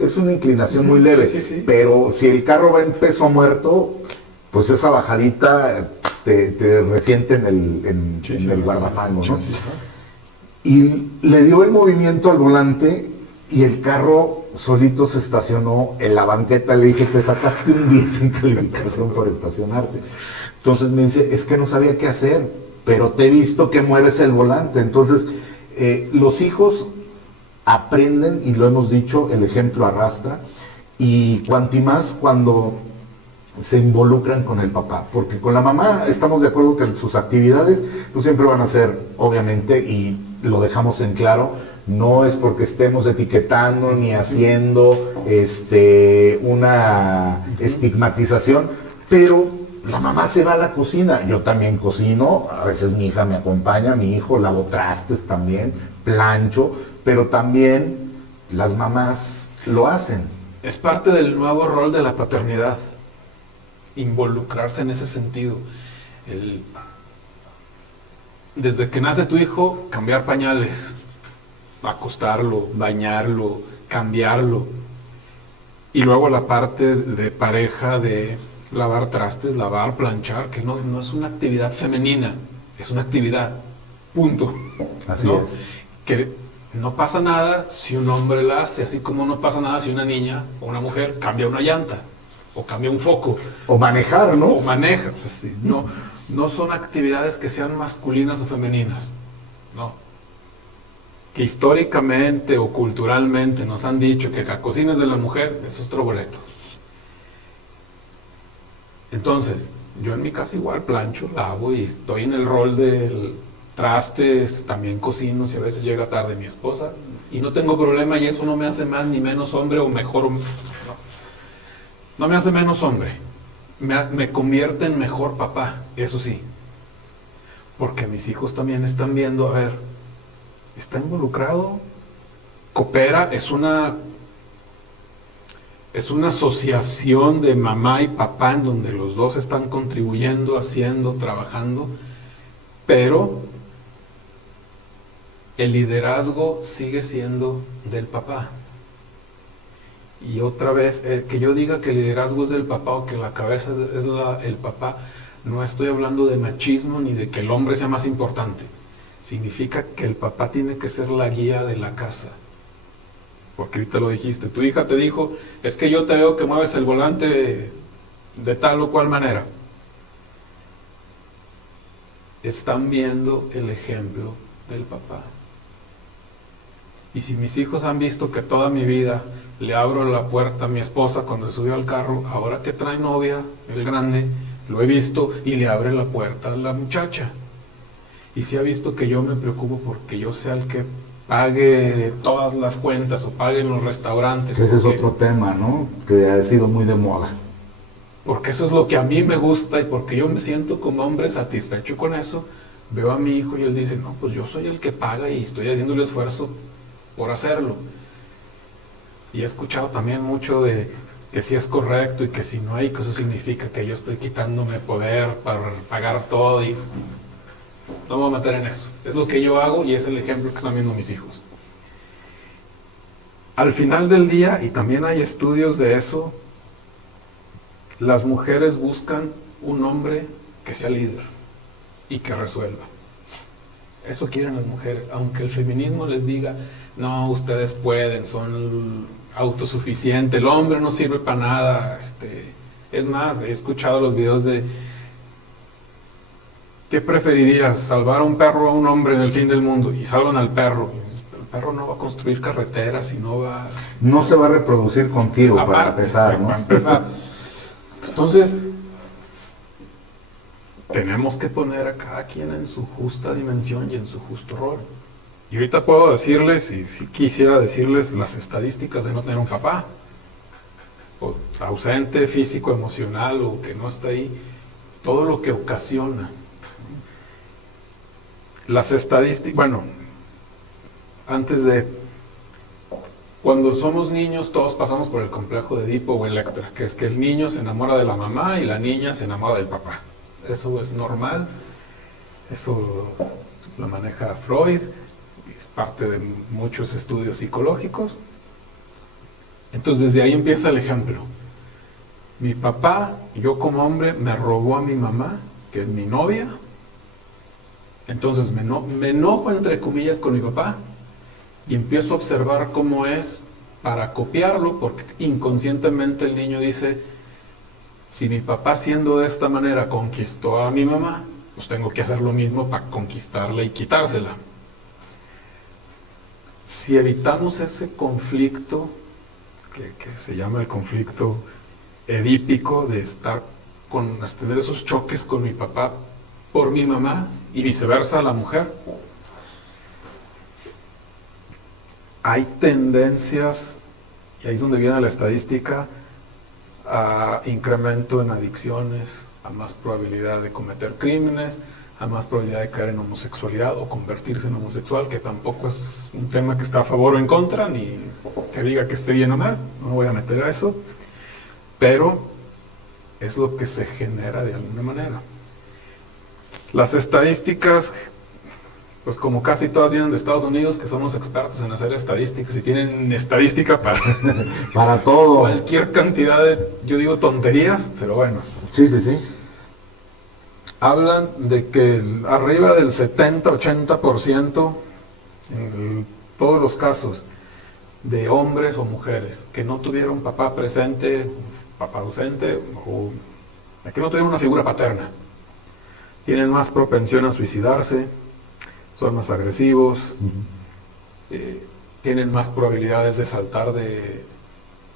Es una inclinación muy leve, sí. Pero si el carro va en peso muerto, pues esa bajadita te resiente en el guardafango, ¿no? Sí, sí. Y le dio el movimiento al volante y el carro solito se estacionó en la banqueta. Le dije, te sacaste un 10 en calificación por estacionarte. Entonces me dice, es que no sabía qué hacer, pero te he visto que mueves el volante. Entonces, los hijos aprenden, y lo hemos dicho, el ejemplo arrastra, y cuanti más cuando se involucran con el papá, porque con la mamá estamos de acuerdo que sus actividades pues siempre van a ser, obviamente, y lo dejamos en claro, no es porque estemos etiquetando ni haciendo una estigmatización, pero la mamá se va a la cocina, yo también cocino, a veces mi hija me acompaña, mi hijo lavo trastes también, plancho, pero también las mamás lo hacen. Es parte del nuevo rol de la paternidad, involucrarse en ese sentido. Desde que nace tu hijo, cambiar pañales, acostarlo, bañarlo, cambiarlo. Y luego la parte de pareja de lavar trastes, lavar, planchar, que no es una actividad femenina, es una actividad, punto. Así ¿no? es. Que no pasa nada si un hombre la hace, así como no pasa nada si una niña o una mujer cambia una llanta, o cambia un foco. O manejar, ¿no? O maneja. Pues sí, no son actividades que sean masculinas o femeninas, no. Que históricamente o culturalmente nos han dicho que la cocina es de la mujer, eso es otro boleto. Entonces, yo en mi casa igual plancho, lavo y estoy en el rol del trastes, también cocino, si a veces llega tarde mi esposa, y no tengo problema, y eso no me hace más ni menos hombre o mejor, no me hace menos hombre, me convierte en mejor papá, eso sí, porque mis hijos también están viendo, a ver, está involucrado, coopera, es una asociación de mamá y papá en donde los dos están contribuyendo, haciendo, trabajando, pero el liderazgo sigue siendo del papá. Y otra vez, que yo diga que el liderazgo es del papá o que la cabeza es el papá, no estoy hablando de machismo ni de que el hombre sea más importante. Significa que el papá tiene que ser la guía de la casa. Porque ahorita lo dijiste, tu hija te dijo, es que yo te veo que mueves el volante de tal o cual manera. Están viendo el ejemplo del papá. Y si mis hijos han visto que toda mi vida le abro la puerta a mi esposa cuando se subió al carro, ahora que trae novia, el grande, lo he visto y le abre la puerta a la muchacha. Y si ha visto que yo me preocupo porque yo sea el que pague todas las cuentas o pague en los restaurantes. Ese es otro tema, ¿no? Que ha sido muy de moda. Porque eso es lo que a mí me gusta y porque yo me siento como hombre satisfecho con eso. Veo a mi hijo y él dice, no, pues yo soy el que paga y estoy haciendo el esfuerzo por hacerlo. Y he escuchado también mucho de que si es correcto y que si no hay, que eso significa que yo estoy quitándome poder para pagar todo y no me voy a meter en eso. Es lo que yo hago y es el ejemplo que están viendo mis hijos. Al final del día, y también hay estudios de eso, las mujeres buscan un hombre que sea líder y que resuelva. Eso quieren las mujeres, aunque el feminismo les diga, no, ustedes pueden, son autosuficientes, el hombre no sirve para nada. Es más, he escuchado los videos de ¿qué preferirías? ¿Salvar a un perro o a un hombre en el fin del mundo? Y salvan al perro. El perro no va a construir carreteras y no va... No se va a reproducir contigo, aparte, para empezar, ¿no? Para empezar. Entonces, tenemos que poner a cada quien en su justa dimensión y en su justo rol. Y ahorita puedo decirles, y si quisiera decirles las estadísticas de no tener un papá, o ausente físico, emocional, o que no está ahí, todo lo que ocasiona. Las estadísticas, bueno, antes de, cuando somos niños todos pasamos por el complejo de Edipo o Electra, que es que el niño se enamora de la mamá y la niña se enamora del papá. Eso es normal, eso lo maneja Freud, es parte de muchos estudios psicológicos. Entonces desde ahí empieza el ejemplo. Mi papá, yo como hombre, me robó a mi mamá, que es mi novia. Entonces me enojo entre comillas con mi papá y empiezo a observar cómo es para copiarlo, porque inconscientemente el niño dice, si mi papá siendo de esta manera conquistó a mi mamá, pues tengo que hacer lo mismo para conquistarla y quitársela. Si evitamos ese conflicto, que se llama el conflicto edípico, de tener esos choques con mi papá por mi mamá y viceversa la mujer, hay tendencias, y ahí es donde viene la estadística, a incremento en adicciones, a más probabilidad de cometer crímenes, a más probabilidad de caer en homosexualidad o convertirse en homosexual, que tampoco es un tema que está a favor o en contra, ni que diga que esté bien o mal, no me voy a meter a eso, pero es lo que se genera de alguna manera. Las estadísticas, pues como casi todas vienen de Estados Unidos, que somos expertos en hacer estadísticas y tienen estadística para, para todo. Cualquier cantidad de, yo digo tonterías, pero bueno. Sí, sí, sí. Hablan de que arriba del 70-80% en todos los casos de hombres o mujeres que no tuvieron papá presente, papá ausente, o que no tuvieron una figura paterna, tienen más propensión a suicidarse, son más agresivos, tienen más probabilidades de saltar de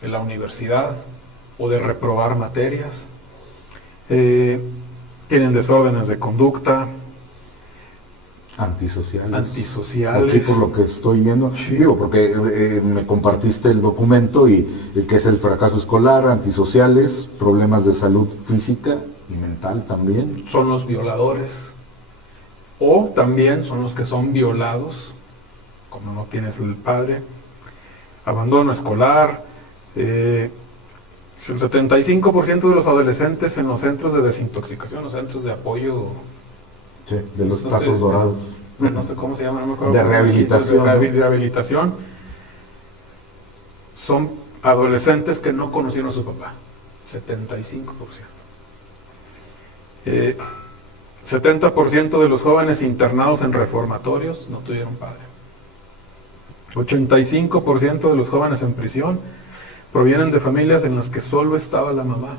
la universidad o de reprobar materias, tienen desórdenes de conducta, antisociales. Aquí por lo que estoy viendo, sí. Digo, porque me compartiste el documento y que es el fracaso escolar, antisociales, problemas de salud física y mental también. Son los violadores, o también son los que son violados, como no tienes el padre, abandono escolar, el 75% de los adolescentes en los centros de desintoxicación, los centros de apoyo, sí, de los pasos dorados, no sé cómo se llama, no me acuerdo, de rehabilitación, de rehabilitación, son adolescentes que no conocieron a su papá, 75%. 70% de los jóvenes internados en reformatorios no tuvieron padre. 85% de los jóvenes en prisión provienen de familias en las que solo estaba la mamá.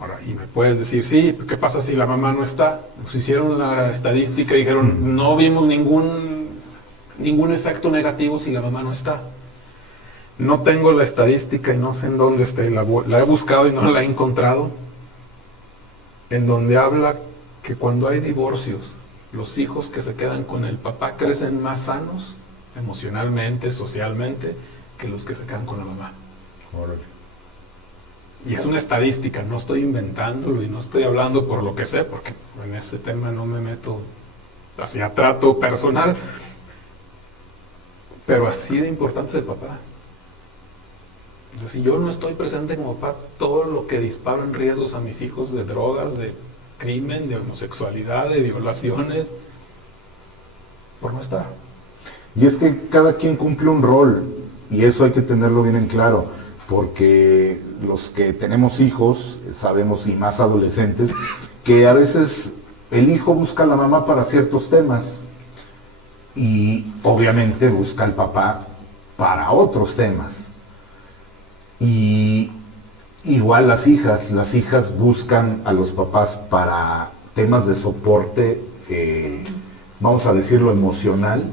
Ahora, y me puedes decir, sí, ¿qué pasa si la mamá no está? Pues hicieron la estadística y dijeron, no vimos ningún efecto negativo si la mamá no está. No tengo la estadística y no sé en dónde esté, la he buscado y no la he encontrado, en donde habla que cuando hay divorcios, los hijos que se quedan con el papá crecen más sanos, emocionalmente, socialmente, que los que se quedan con la mamá. Órale. Y es una estadística, no estoy inventándolo y no estoy hablando por lo que sé, porque en ese tema no me meto hacia trato personal, pero así de importante es el papá. Entonces, si yo no estoy presente como papá, todo lo que disparo en riesgos a mis hijos de drogas, de crimen, de homosexualidad, de violaciones, por no estar. Y es que cada quien cumple un rol, y eso hay que tenerlo bien en claro, porque los que tenemos hijos, sabemos, y más adolescentes, que a veces el hijo busca a la mamá para ciertos temas, y obviamente busca al papá para otros temas. Y igual las hijas buscan a los papás para temas de soporte, vamos a decirlo, emocional,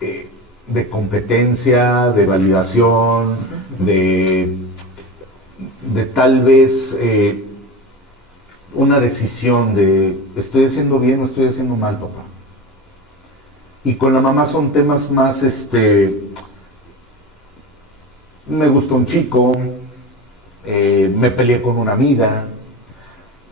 de competencia, de validación, de tal vez una decisión de estoy haciendo bien o estoy haciendo mal, papá. Y con la mamá son temas más, me gustó un chico, me peleé con una amiga,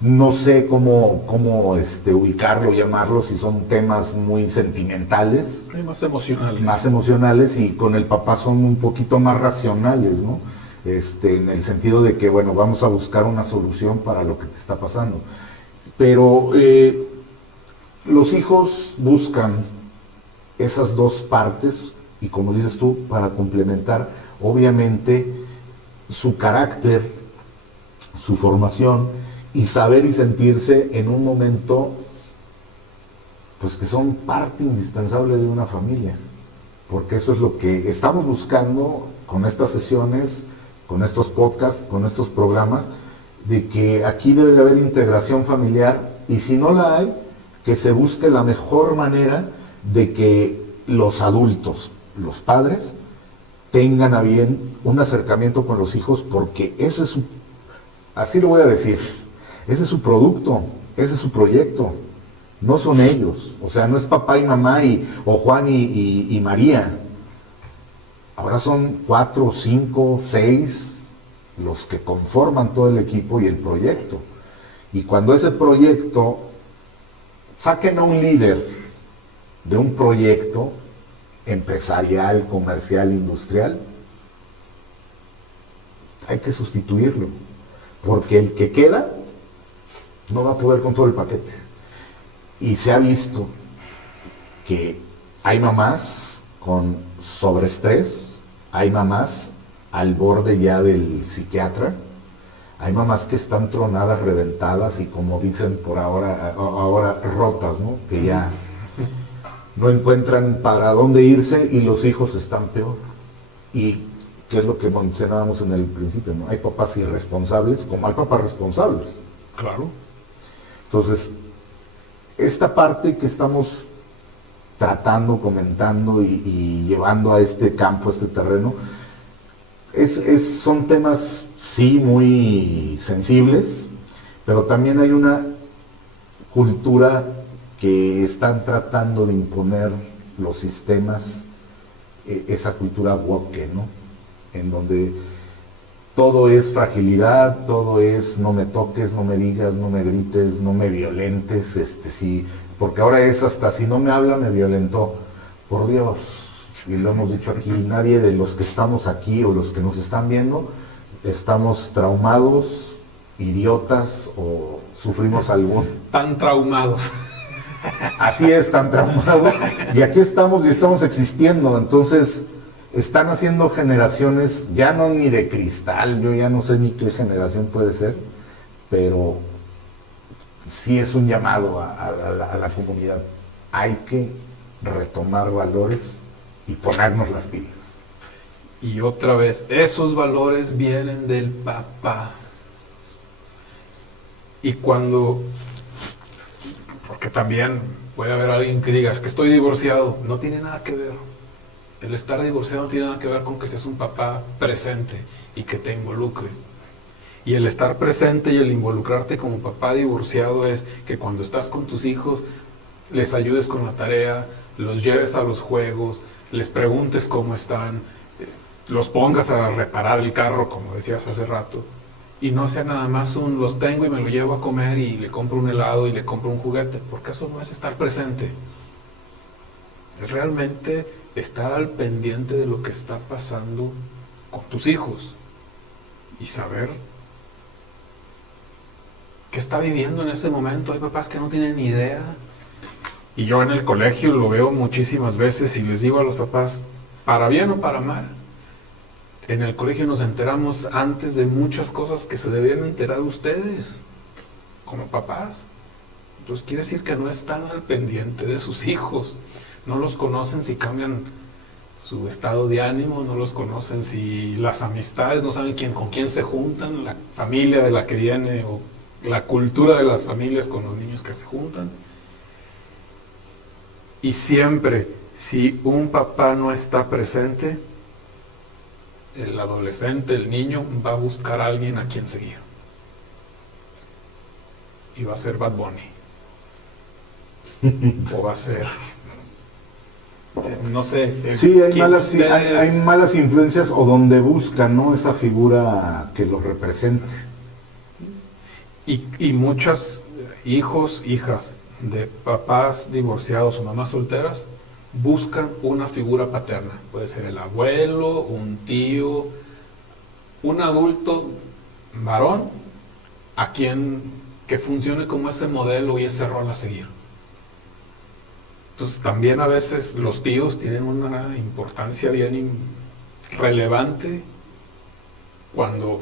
no sé cómo ubicarlo, llamarlo, si son temas muy sentimentales. Más emocionales. Más emocionales, y con el papá son un poquito más racionales, ¿no? En el sentido de que, bueno, vamos a buscar una solución para lo que te está pasando. Pero los hijos buscan esas dos partes, y como dices tú, para complementar, obviamente, su carácter, su formación y saber y sentirse en un momento pues que son parte indispensable de una familia, porque eso es lo que estamos buscando con estas sesiones, con estos podcasts, con estos programas, de que aquí debe de haber integración familiar, y si no la hay, que se busque la mejor manera de que los adultos, los padres, tengan a bien un acercamiento con los hijos, porque ese es su, así lo voy a decir, ese es su producto, ese es su proyecto, no son ellos, o sea, no es papá y mamá o Juan y María, ahora son 4, 5, 6 los que conforman todo el equipo y el proyecto, y cuando ese proyecto, saquen a un líder de un proyecto empresarial, comercial, industrial, hay que sustituirlo, porque el que queda no va a poder con todo el paquete. Y se ha visto que hay mamás con sobreestrés, hay mamás al borde ya del psiquiatra, hay mamás que están tronadas, reventadas y como dicen por ahora rotas, ¿no? Que ya no encuentran para dónde irse y los hijos están peor. Y que es lo que mencionábamos en el principio, ¿no? Hay papás irresponsables como hay papás responsables. Claro. Entonces, esta parte que estamos tratando, comentando y llevando a este campo, a este terreno, son temas, sí, muy sensibles, pero también hay una cultura que están tratando de imponer los sistemas, esa cultura woke, ¿no? En donde todo es fragilidad, todo es no me toques, no me digas, no me grites, no me violentes, sí, porque ahora es hasta si no me habla me violentó. Por Dios, y lo hemos dicho aquí, nadie de los que estamos aquí o los que nos están viendo estamos traumados, idiotas o sufrimos algún... Tan traumados. Así es, tan traumados. Y aquí estamos y estamos existiendo, entonces... Están haciendo generaciones, ya no ni de cristal, yo ya no sé ni qué generación puede ser, pero sí es un llamado a la comunidad. Hay que retomar valores y ponernos las pilas. Y otra vez, esos valores vienen del papá. Y cuando, porque también puede haber alguien que diga, es que estoy divorciado, no tiene nada que ver. El estar divorciado no tiene nada que ver con que seas un papá presente y que te involucres. Y el estar presente y el involucrarte como papá divorciado es que cuando estás con tus hijos, les ayudes con la tarea, los lleves a los juegos, les preguntes cómo están, los pongas a reparar el carro, como decías hace rato, y no sea nada más los tengo y me lo llevo a comer y le compro un helado y le compro un juguete, porque eso no es estar presente. Es realmente estar al pendiente de lo que está pasando con tus hijos y saber qué está viviendo en ese momento. Hay papás que no tienen ni idea, y yo en el colegio lo veo muchísimas veces y les digo a los papás, para bien o para mal, en el colegio nos enteramos antes de muchas cosas que se debieran enterar ustedes como papás. Entonces quiere decir que no están al pendiente de sus hijos. No los conocen si cambian su estado de ánimo, no los conocen si las amistades, no saben con quién se juntan, la familia de la que viene o la cultura de las familias con los niños que se juntan. Y siempre, si un papá no está presente, el adolescente, el niño, va a buscar a alguien a quien seguir. Y va a ser Bad Bunny. O va a ser... no sé. Sí, hay malas influencias o donde buscan, ¿no? Esa figura que los represente. Y muchos hijos, hijas de papás divorciados o mamás solteras buscan una figura paterna. Puede ser el abuelo, un tío, un adulto varón que funcione como ese modelo y ese rol a seguir. Entonces también a veces los tíos tienen una importancia bien relevante cuando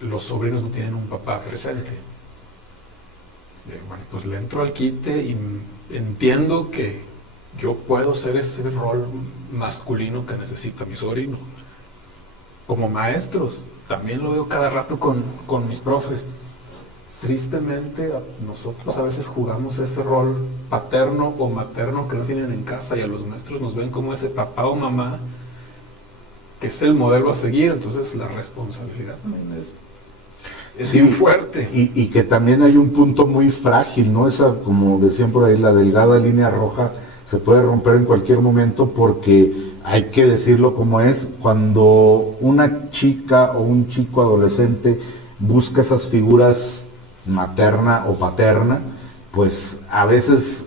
los sobrinos no tienen un papá presente. Bueno, pues le entro al quite y entiendo que yo puedo ser ese rol masculino que necesita mi sobrino. Como maestros, también lo veo cada rato con mis profes. Tristemente, nosotros a veces jugamos ese rol paterno o materno que no tienen en casa, y a los maestros nos ven como ese papá o mamá que es el modelo a seguir. Entonces la responsabilidad también es Sí, bien fuerte. y que también hay un punto muy frágil, ¿no? Esa, como decían por ahí, la delgada línea roja se puede romper en cualquier momento, porque hay que decirlo como es: cuando una chica o un chico adolescente busca esas figuras materna o paterna, pues a veces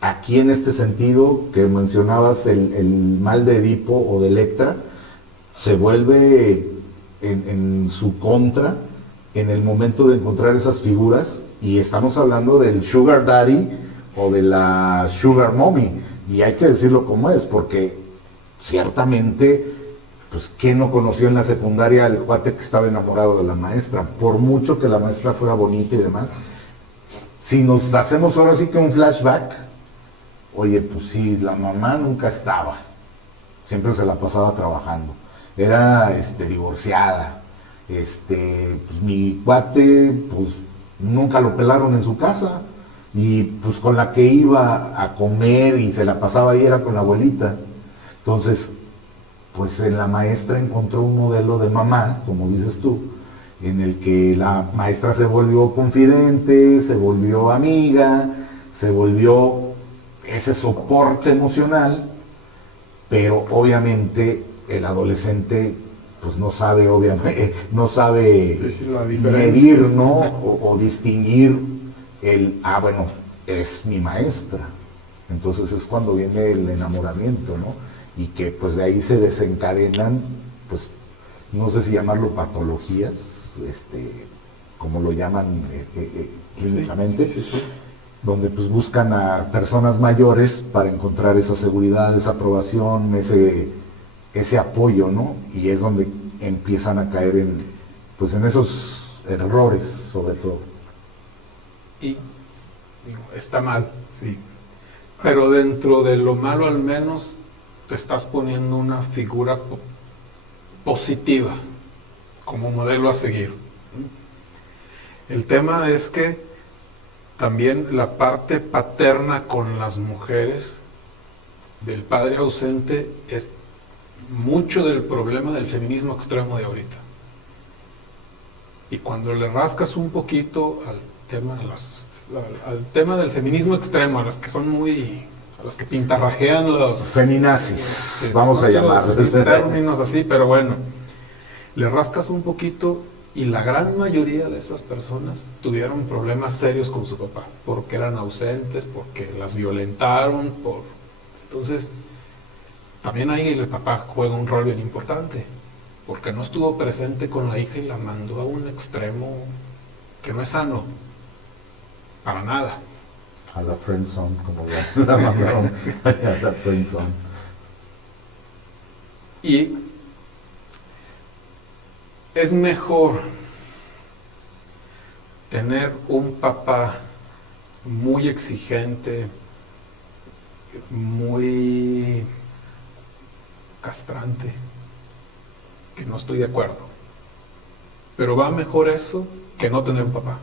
aquí en este sentido que mencionabas, el mal de Edipo o de Electra se vuelve en su contra en el momento de encontrar esas figuras, y estamos hablando del sugar daddy o de la sugar mommy, y hay que decirlo como es, porque ciertamente, pues ¿quién no conoció en la secundaria al cuate que estaba enamorado de la maestra? Por mucho que la maestra fuera bonita y demás, si nos hacemos ahora sí que un flashback, oye, pues sí, la mamá nunca estaba, siempre se la pasaba trabajando, era divorciada, pues mi cuate, pues nunca lo pelaron en su casa, y pues con la que iba a comer y se la pasaba ahí era con la abuelita. Entonces, pues en la maestra encontró un modelo de mamá, como dices tú, en el que la maestra se volvió confidente, se volvió amiga, se volvió ese soporte emocional, pero obviamente el adolescente pues no sabe, obviamente, no sabe medir, ¿no? O distinguir bueno, es mi maestra. Entonces es cuando viene el enamoramiento, ¿no? Y que pues de ahí se desencadenan, pues, no sé si llamarlo patologías, como lo llaman clínicamente, Sí. donde pues buscan a personas mayores para encontrar esa seguridad, esa aprobación, ese apoyo, ¿no? Y es donde empiezan a caer en esos errores, sobre todo. Y está mal, sí. Pero dentro de lo malo, al menos te estás poniendo una figura positiva como modelo a seguir. El tema es que también la parte paterna con las mujeres del padre ausente es mucho del problema del feminismo extremo de ahorita. Y cuando le rascas un poquito al tema del feminismo extremo, a las que son a las que pintarrajean los feminazis, vamos a llamarlos términos así, pero bueno, le rascas un poquito y la gran mayoría de esas personas tuvieron problemas serios con su papá, porque eran ausentes, porque las violentaron, entonces también ahí el papá juega un rol bien importante, porque no estuvo presente con la hija y la mandó a un extremo que no es sano, para nada. A la friendzone, como la mandaron a la friendzone. Y es mejor tener un papá muy exigente, muy castrante, que no estoy de acuerdo, pero va mejor eso que no tener un papá.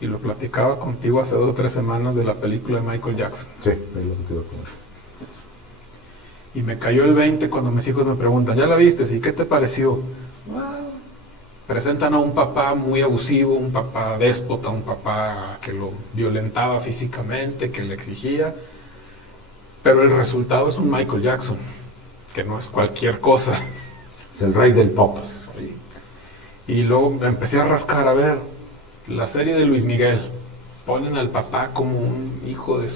Y lo platicaba contigo hace 2 o 3 semanas de la película de Michael Jackson. Sí, es lo que te iba a comentar. Y me cayó el 20 cuando mis hijos me preguntan, ¿ya la viste? ¿Y qué te pareció? Presentan a un papá muy abusivo, un papá déspota, un papá que lo violentaba físicamente, que le exigía, pero el resultado es un Michael Jackson, que no es cualquier cosa. Es el rey del pop. Y luego me empecé a rascar, a ver, la serie de Luis Miguel, ponen al papá como un hijo de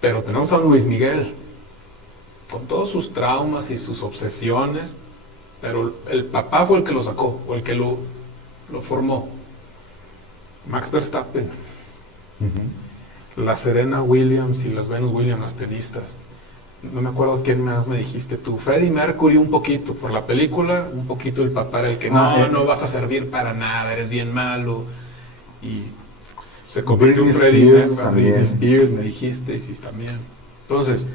pero tenemos a Luis Miguel, con todos sus traumas y sus obsesiones, pero el papá fue el que lo sacó, o el que lo formó. Max Verstappen, la Serena Williams y las Venus Williams, las tenistas, no me acuerdo quién más me dijiste tú, Freddie Mercury un poquito, por la película, un poquito el papá era el que no vas a servir para nada, eres bien malo, y se convirtió en Freddie Mercury, Britney Spears me dijiste, y sí también. Entonces,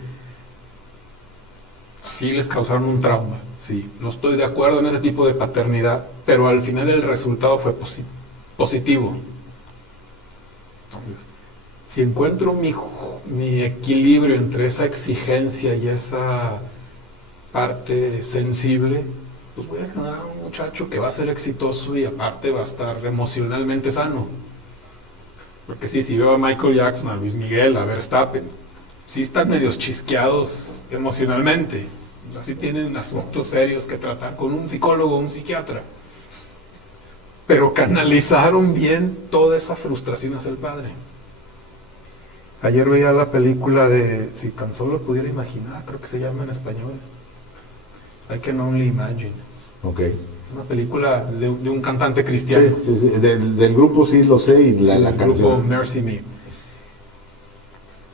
sí les causaron un trauma, sí, no estoy de acuerdo en ese tipo de paternidad, pero al final el resultado fue positivo. Entonces, si encuentro mi equilibrio entre esa exigencia y esa parte sensible, pues voy a generar un muchacho que va a ser exitoso y aparte va a estar emocionalmente sano. Porque sí, si veo a Michael Jackson, a Luis Miguel, a Verstappen, sí están medios chisqueados emocionalmente. Así tienen asuntos serios que tratar con un psicólogo o un psiquiatra. Pero canalizaron bien toda esa frustración hacia el padre. Ayer veía la película de Si tan solo pudiera imaginar, creo que se llama en español. I Can Only Imagine. Ok. Una película de un cantante cristiano. Sí. Del grupo sí lo sé y la el canción. Grupo Mercy Me.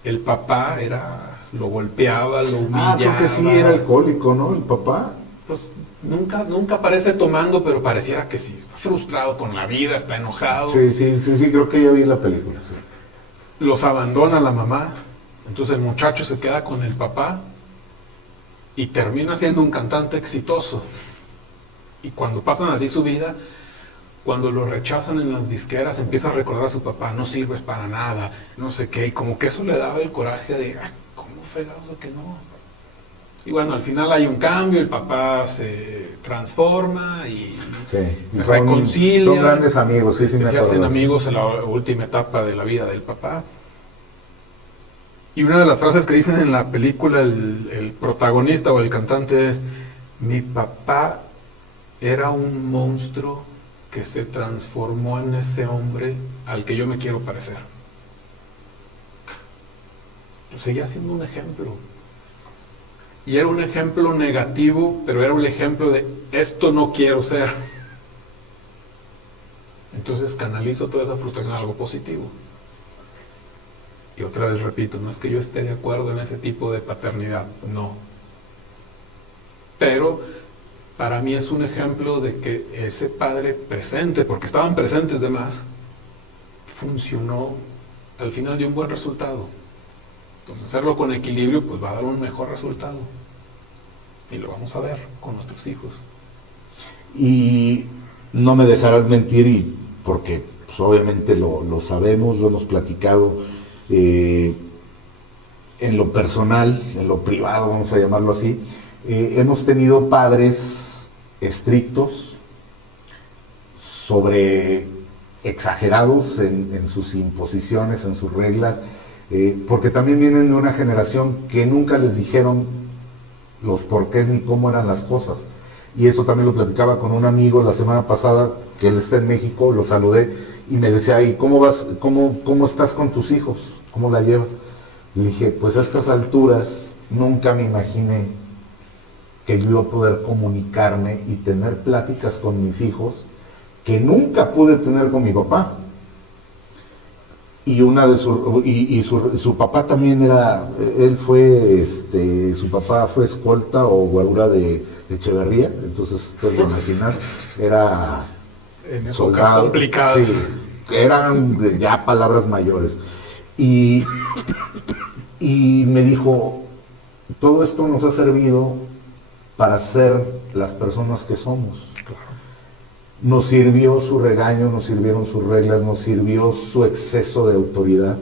El papá lo golpeaba, lo humillaba. Creo que sí era alcohólico, ¿no? El papá. Pues nunca parece tomando, pero pareciera que sí. Está frustrado con la vida, está enojado. Sí, creo que ya vi la película, sí. Los abandona la mamá, entonces el muchacho se queda con el papá y termina siendo un cantante exitoso. Y cuando pasan así su vida, cuando lo rechazan en las disqueras, empieza a recordar a su papá, no sirves para nada, no sé qué, y como que eso le daba el coraje de, ¿cómo fregados de que no? Y bueno, al final hay un cambio, el papá se transforma y se reconcilia. Son grandes amigos, sí, me acuerdo. Se hacen amigos en la última etapa de la vida del papá. Y una de las frases que dicen en la película el protagonista o el cantante es: mi papá era un monstruo que se transformó en ese hombre al que yo me quiero parecer. Pues seguía siendo un ejemplo. Y era un ejemplo negativo, pero era un ejemplo de esto no quiero ser. Entonces canalizo toda esa frustración en algo positivo. Y otra vez repito, no es que yo esté de acuerdo en ese tipo de paternidad, no. Pero para mí es un ejemplo de que ese padre presente, porque estaban presentes de más, funcionó, al final dio un buen resultado. Entonces hacerlo con equilibrio pues va a dar un mejor resultado. Y lo vamos a ver con nuestros hijos. Y no me dejarás mentir, porque pues, obviamente lo sabemos, lo hemos platicado en lo personal, en lo privado, vamos a llamarlo así. Hemos tenido padres estrictos, exagerados en sus imposiciones, en sus reglas, porque también vienen de una generación que nunca les dijeron los porqués ni cómo eran las cosas. Y eso también lo platicaba con un amigo la semana pasada, que él está en México, lo saludé y me decía, ¿y cómo vas, cómo estás con tus hijos? ¿Cómo la llevas? Le dije, pues a estas alturas nunca me imaginé que yo iba a poder comunicarme y tener pláticas con mis hijos que nunca pude tener con mi papá. Y su papá también su papá fue escolta o guarura de Echeverría, entonces ustedes lo imaginan, era en soldado, complicadas. Sí, eran ya palabras mayores. Y me dijo, todo esto nos ha servido para ser las personas que somos. Nos sirvió su regaño, nos sirvieron sus reglas, nos sirvió su exceso de autoridad,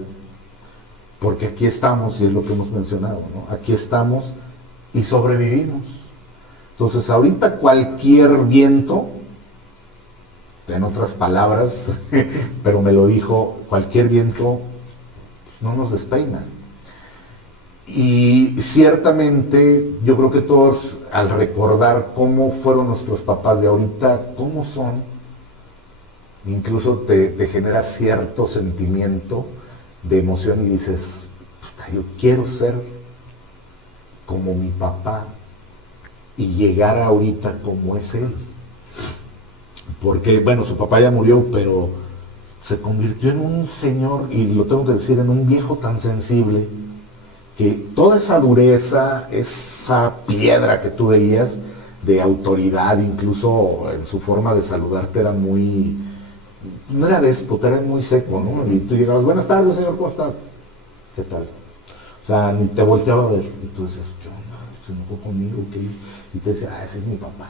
porque aquí estamos, y es lo que hemos mencionado, ¿no? Aquí estamos y sobrevivimos. Entonces ahorita cualquier viento, en otras palabras, pero me lo dijo, cualquier viento no nos despeina. Y ciertamente yo creo que todos, al recordar cómo fueron nuestros papás de ahorita, cómo son, incluso te genera cierto sentimiento de emoción y dices, yo quiero ser como mi papá y llegar ahorita como es él. Porque, bueno, su papá ya murió, pero se convirtió en un señor, y lo tengo que decir, en un viejo tan sensible, que toda esa dureza, esa piedra que tú veías de autoridad, incluso en su forma de saludarte era muy, no era déspota, era muy seco, ¿no? Y tú llegabas, buenas tardes, señor, ¿cómo está? ¿Qué tal? O sea, ni te volteaba a ver. Y tú decías, ¿qué onda? ¿Se enojó conmigo? ¿Qué? Y te decía, ese es mi papá.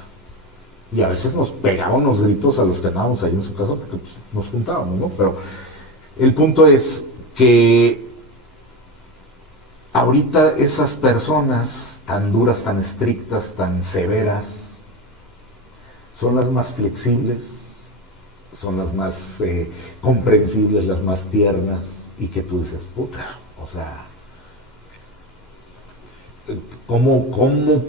Y a veces nos pegaba unos gritos a los que andábamos ahí en su casa porque pues, nos juntábamos, ¿no? Pero el punto es que ahorita esas personas tan duras, tan estrictas, tan severas, son las más flexibles, son las más comprensibles, las más tiernas, y que tú dices, puta, o sea, ¿cómo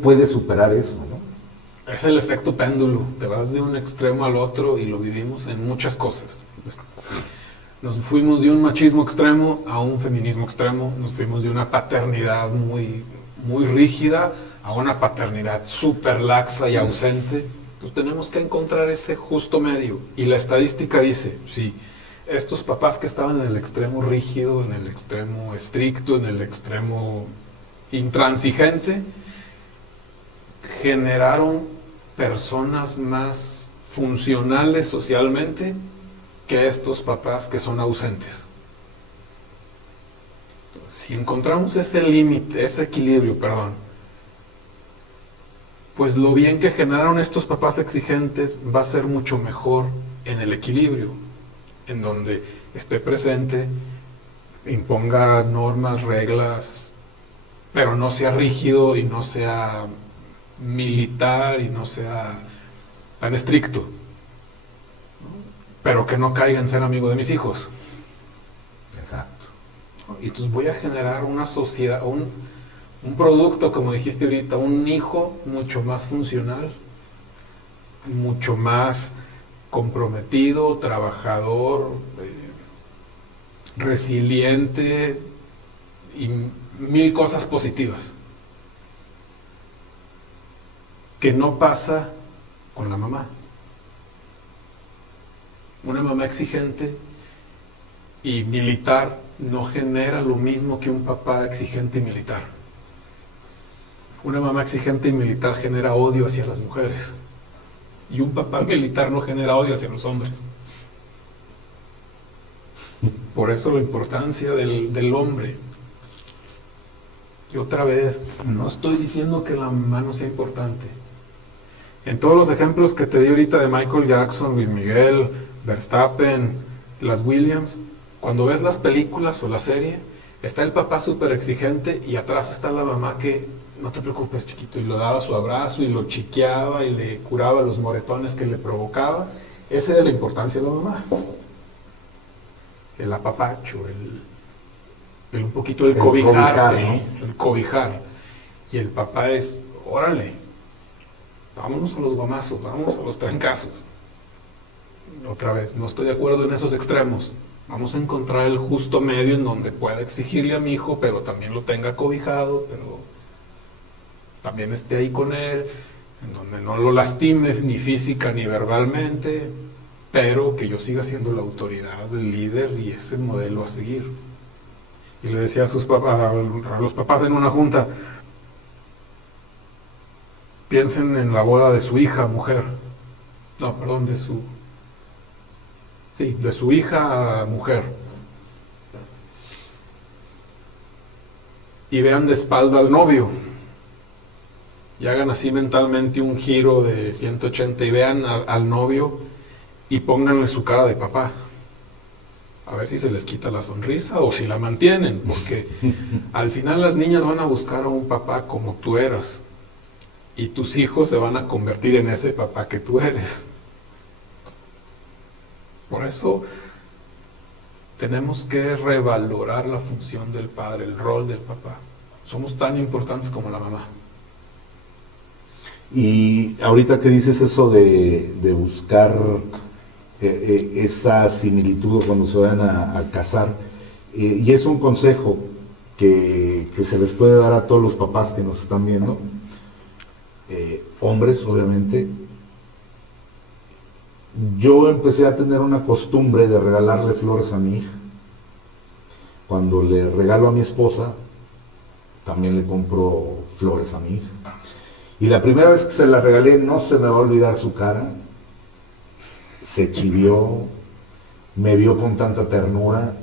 puedes superar eso, no? Es el efecto péndulo, te vas de un extremo al otro y lo vivimos en muchas cosas. Nos fuimos de un machismo extremo a un feminismo extremo, nos fuimos de una paternidad muy, muy rígida a una paternidad súper laxa y ausente. Entonces tenemos que encontrar ese justo medio. Y la estadística dice, sí, estos papás que estaban en el extremo rígido, en el extremo estricto, en el extremo intransigente, generaron personas más funcionales socialmente que estos papás que son ausentes. Si encontramos ese límite, ese equilibrio, pues lo bien que generaron estos papás exigentes va a ser mucho mejor en el equilibrio, en donde esté presente, imponga normas, reglas, pero no sea rígido y no sea militar y no sea tan estricto, pero que no caiga en ser amigo de mis hijos. Exacto. Y entonces voy a generar una sociedad, un producto, como dijiste ahorita, un hijo mucho más funcional, mucho más comprometido, trabajador, resiliente y mil cosas positivas. Que no pasa con la mamá. Una mamá exigente y militar no genera lo mismo que un papá exigente y militar. Una mamá exigente y militar genera odio hacia las mujeres. Y un papá militar no genera odio hacia los hombres. Por eso la importancia del hombre. Y otra vez, no estoy diciendo que la mamá no sea importante. En todos los ejemplos que te di ahorita de Michael Jackson, Luis Miguel, Verstappen, las Williams, cuando ves las películas o la serie, está el papá súper exigente y atrás está la mamá que, no te preocupes chiquito, y le daba su abrazo y lo chiqueaba y le curaba los moretones que le provocaba. Esa era la importancia de la mamá. El apapacho, un poquito el cobijarte, ¿no? El cobijar. Y el papá es, órale, vámonos a los guamazos, vámonos a los trancazos. Otra vez, no estoy de acuerdo en esos extremos. Vamos a encontrar el justo medio en donde pueda exigirle a mi hijo, pero también lo tenga cobijado, pero también esté ahí con él, en donde no lo lastime ni física ni verbalmente, pero que yo siga siendo la autoridad, el líder y ese modelo a seguir. Y le decía a sus papás, a los papás en una junta, piensen en la boda de su hija mujer, no, perdón, de su hija mujer, y vean de espalda al novio, y hagan así mentalmente un giro de 180 y vean al novio y pónganle su cara de papá, a ver si se les quita la sonrisa o si la mantienen, porque al final las niñas van a buscar a un papá como tú eras, y tus hijos se van a convertir en ese papá que tú eres. Por eso tenemos que revalorar la función del padre, el rol del papá. Somos tan importantes como la mamá. Y ahorita que dices eso de buscar esa similitud cuando se vayan a casar, y es un consejo que se les puede dar a todos los papás que nos están viendo, hombres obviamente. Yo empecé a tener una costumbre de regalarle flores a mi hija. Cuando le regalo a mi esposa, también le compro flores a mi hija. Y la primera vez que se la regalé, no se me va a olvidar su cara. Se chivió, me vio con tanta ternura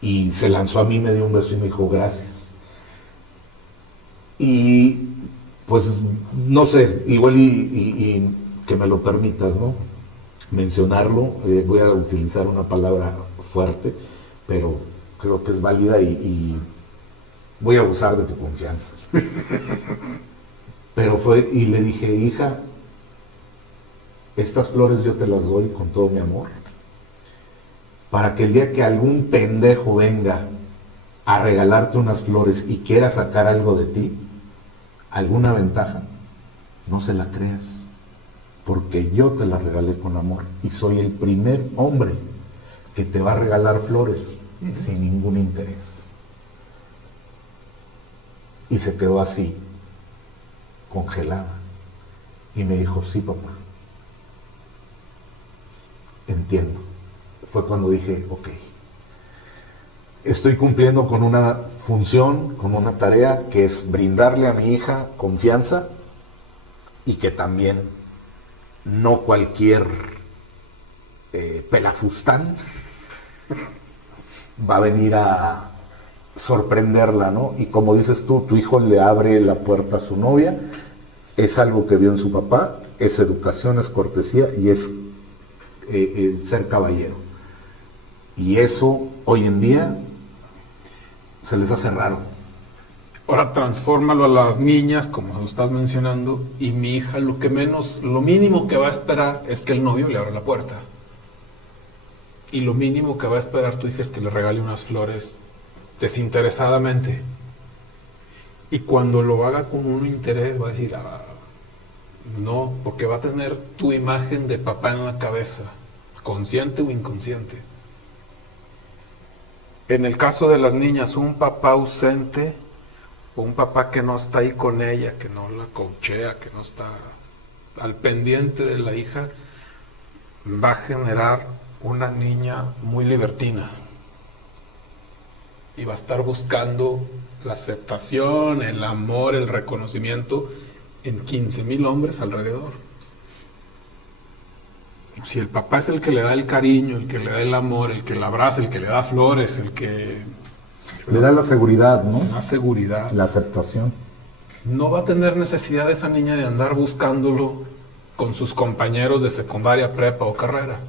y se lanzó a mí, me dio un beso y me dijo gracias. Y pues no sé, igual y que me lo permitas, ¿no? Mencionarlo, voy a utilizar una palabra fuerte, pero creo que es válida y voy a abusar de tu confianza. Pero fue, y le dije, hija, estas flores yo te las doy con todo mi amor, para que el día que algún pendejo venga a regalarte unas flores y quiera sacar algo de ti, alguna ventaja, no se la creas, porque yo te la regalé con amor y soy el primer hombre que te va a regalar flores sin ningún interés. Y se quedó así, congelada, y me dijo, sí, papá, entiendo. Fue cuando dije, ok, estoy cumpliendo con una función, con una tarea que es brindarle a mi hija confianza y que también no cualquier pelafustán va a venir a sorprenderla, ¿no? Y como dices tú, tu hijo le abre la puerta a su novia, es algo que vio en su papá, es educación, es cortesía y es ser caballero. Y eso hoy en día se les hace raro. Ahora transfórmalo a las niñas, como lo estás mencionando, y mi hija lo mínimo que va a esperar es que el novio le abra la puerta. Y lo mínimo que va a esperar tu hija es que le regale unas flores desinteresadamente. Y cuando lo haga con un interés va a decir, no, porque va a tener tu imagen de papá en la cabeza, consciente o inconsciente. En el caso de las niñas, un papá ausente o un papá que no está ahí con ella, que no la coachea, que no está al pendiente de la hija, va a generar una niña muy libertina y va a estar buscando la aceptación, el amor, el reconocimiento en 15,000 hombres alrededor. Si el papá es el que le da el cariño, el que le da el amor, el que la abraza, el que le da flores, el que le da la seguridad, ¿no? La seguridad. La aceptación. No va a tener necesidad esa niña de andar buscándolo con sus compañeros de secundaria, prepa o carrera.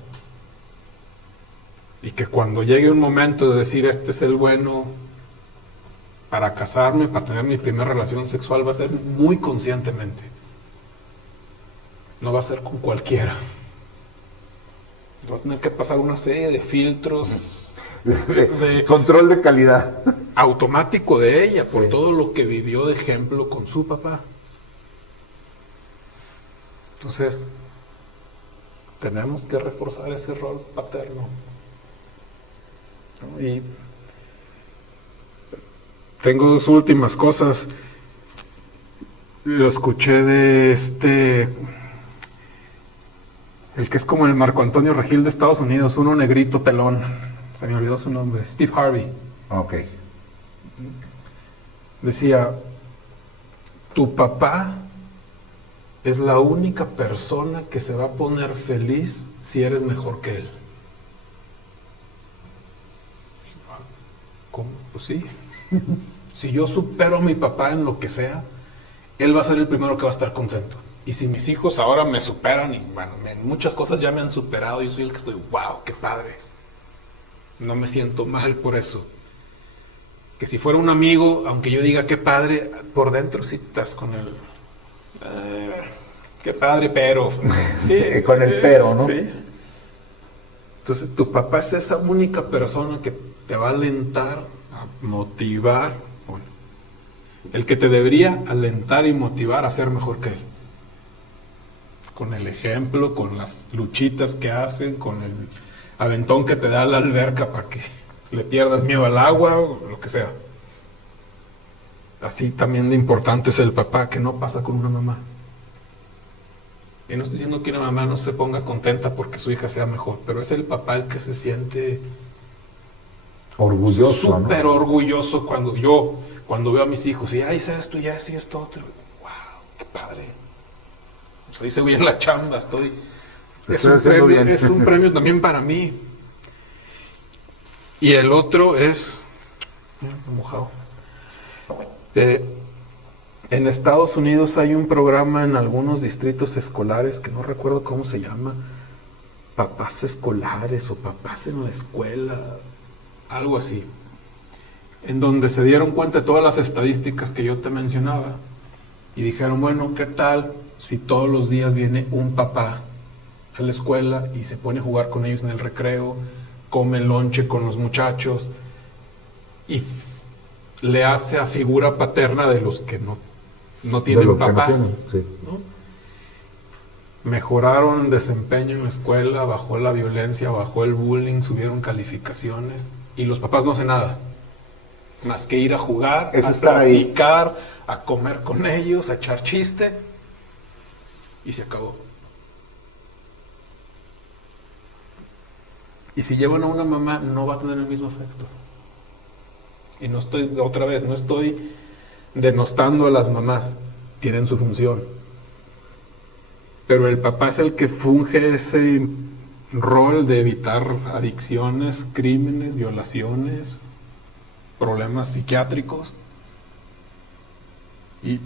Y que cuando llegue un momento de decir este es el bueno para casarme, para tener mi primera relación sexual, va a ser muy conscientemente. No va a ser con cualquiera. Va a tener que pasar una serie de filtros de control de calidad automático de ella, por todo lo que vivió de ejemplo con su papá. Entonces, tenemos que reforzar ese rol paterno. ¿No? Y tengo dos últimas cosas. Lo escuché de el que es como el Marco Antonio Regil de Estados Unidos, uno negrito pelón, se me olvidó su nombre, Steve Harvey. Ok. Decía, tu papá es la única persona que se va a poner feliz si eres mejor que él. ¿Cómo? Pues sí. Si yo supero a mi papá en lo que sea, él va a ser el primero que va a estar contento. Y si mis hijos ahora me superan, y bueno, en muchas cosas ya me han superado, yo soy el que estoy, wow, qué padre. No me siento mal por eso. Que si fuera un amigo, aunque yo diga qué padre, por dentro sí estás con el qué padre, pero sí, con el pero, ¿no? Sí. Entonces tu papá es esa única persona que te va a alentar, a motivar, bueno, el que te debería alentar y motivar a ser mejor que él. Con el ejemplo, con las luchitas que hacen, con el aventón que te da a la alberca para que le pierdas miedo al agua o lo que sea. Así también de importante es el papá, que no pasa con una mamá. Y no estoy diciendo que una mamá no se ponga contenta porque su hija sea mejor, pero es el papá el que se siente orgulloso, súper orgulloso cuando yo cuando veo a mis hijos y ya hice esto, ya hice esto otro, wow, qué padre. O sea, hice bien la chamba, es un premio también para mí. Y el otro es mojado. En Estados Unidos hay un programa en algunos distritos escolares que no recuerdo cómo se llama, papás escolares o papás en la escuela, algo así, en donde se dieron cuenta de todas las estadísticas que yo te mencionaba y dijeron, bueno, ¿qué tal si todos los días viene un papá a la escuela y se pone a jugar con ellos en el recreo, come lonche con los muchachos y le hace a figura paterna de los que no tienen papá? No tienen, sí. ¿No? Mejoraron desempeño en la escuela, bajó la violencia, bajó el bullying, subieron calificaciones y los papás no hacen nada más que ir a jugar, Es a estar ahí. platicar, a comer con ellos, a echar chiste y se acabó. Y si llevan a una mamá no va a tener el mismo efecto. Y no estoy denostando a las mamás, tienen su función. Pero el papá es el que funge ese rol de evitar adicciones, crímenes, violaciones, problemas psiquiátricos. Y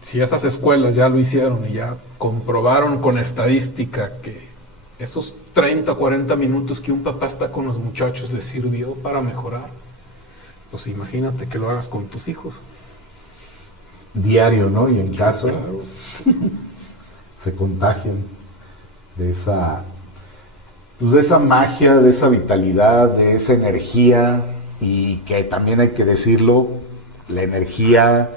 si esas escuelas ya lo hicieron y ya comprobaron con estadística que esos 30 o 40 minutos que un papá está con los muchachos les sirvió para mejorar, pues imagínate que lo hagas con tus hijos. Diario, ¿no? Y en casa Claro. se contagian de esa, pues de esa magia, de esa vitalidad, de esa energía, y que también hay que decirlo, la energía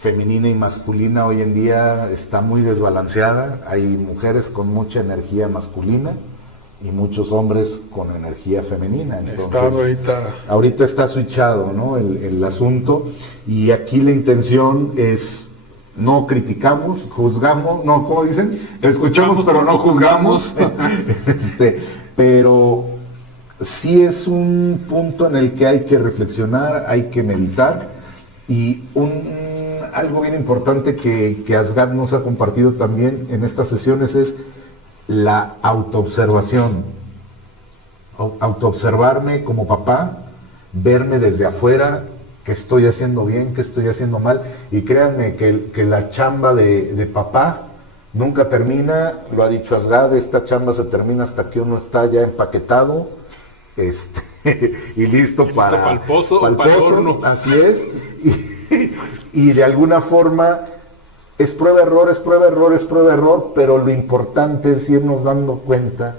femenina y masculina hoy en día está muy desbalanceada. Hay mujeres con mucha energía masculina y muchos hombres con energía femenina. Entonces, ahorita está switchado, ¿no? El asunto, y aquí la intención es: no criticamos, juzgamos, no, ¿cómo dicen? Escuchamos pero no juzgamos. Pero sí es un punto en el que hay que reflexionar, hay que meditar, y algo bien importante que Asgad nos ha compartido también en estas sesiones es la autoobservación. Autoobservarme como papá, verme desde afuera, qué estoy haciendo bien, qué estoy haciendo mal, y créanme que la chamba de papá nunca termina. Lo ha dicho Asgad, esta chamba se termina hasta que uno está ya empaquetado y listo para el pozo, para el horno. Así es, y de alguna forma es prueba error, es prueba error, es prueba error, pero lo importante es irnos dando cuenta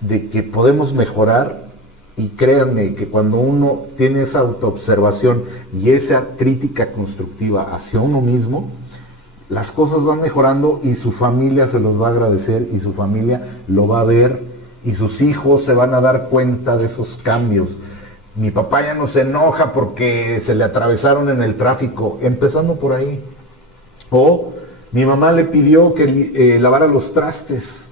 de que podemos mejorar. Y créanme que cuando uno tiene esa autoobservación y esa crítica constructiva hacia uno mismo, las cosas van mejorando y su familia se los va a agradecer y su familia lo va a ver y sus hijos se van a dar cuenta de esos cambios. Mi papá ya no se enoja porque se le atravesaron en el tráfico, empezando por ahí. O mi mamá le pidió que lavara los trastes,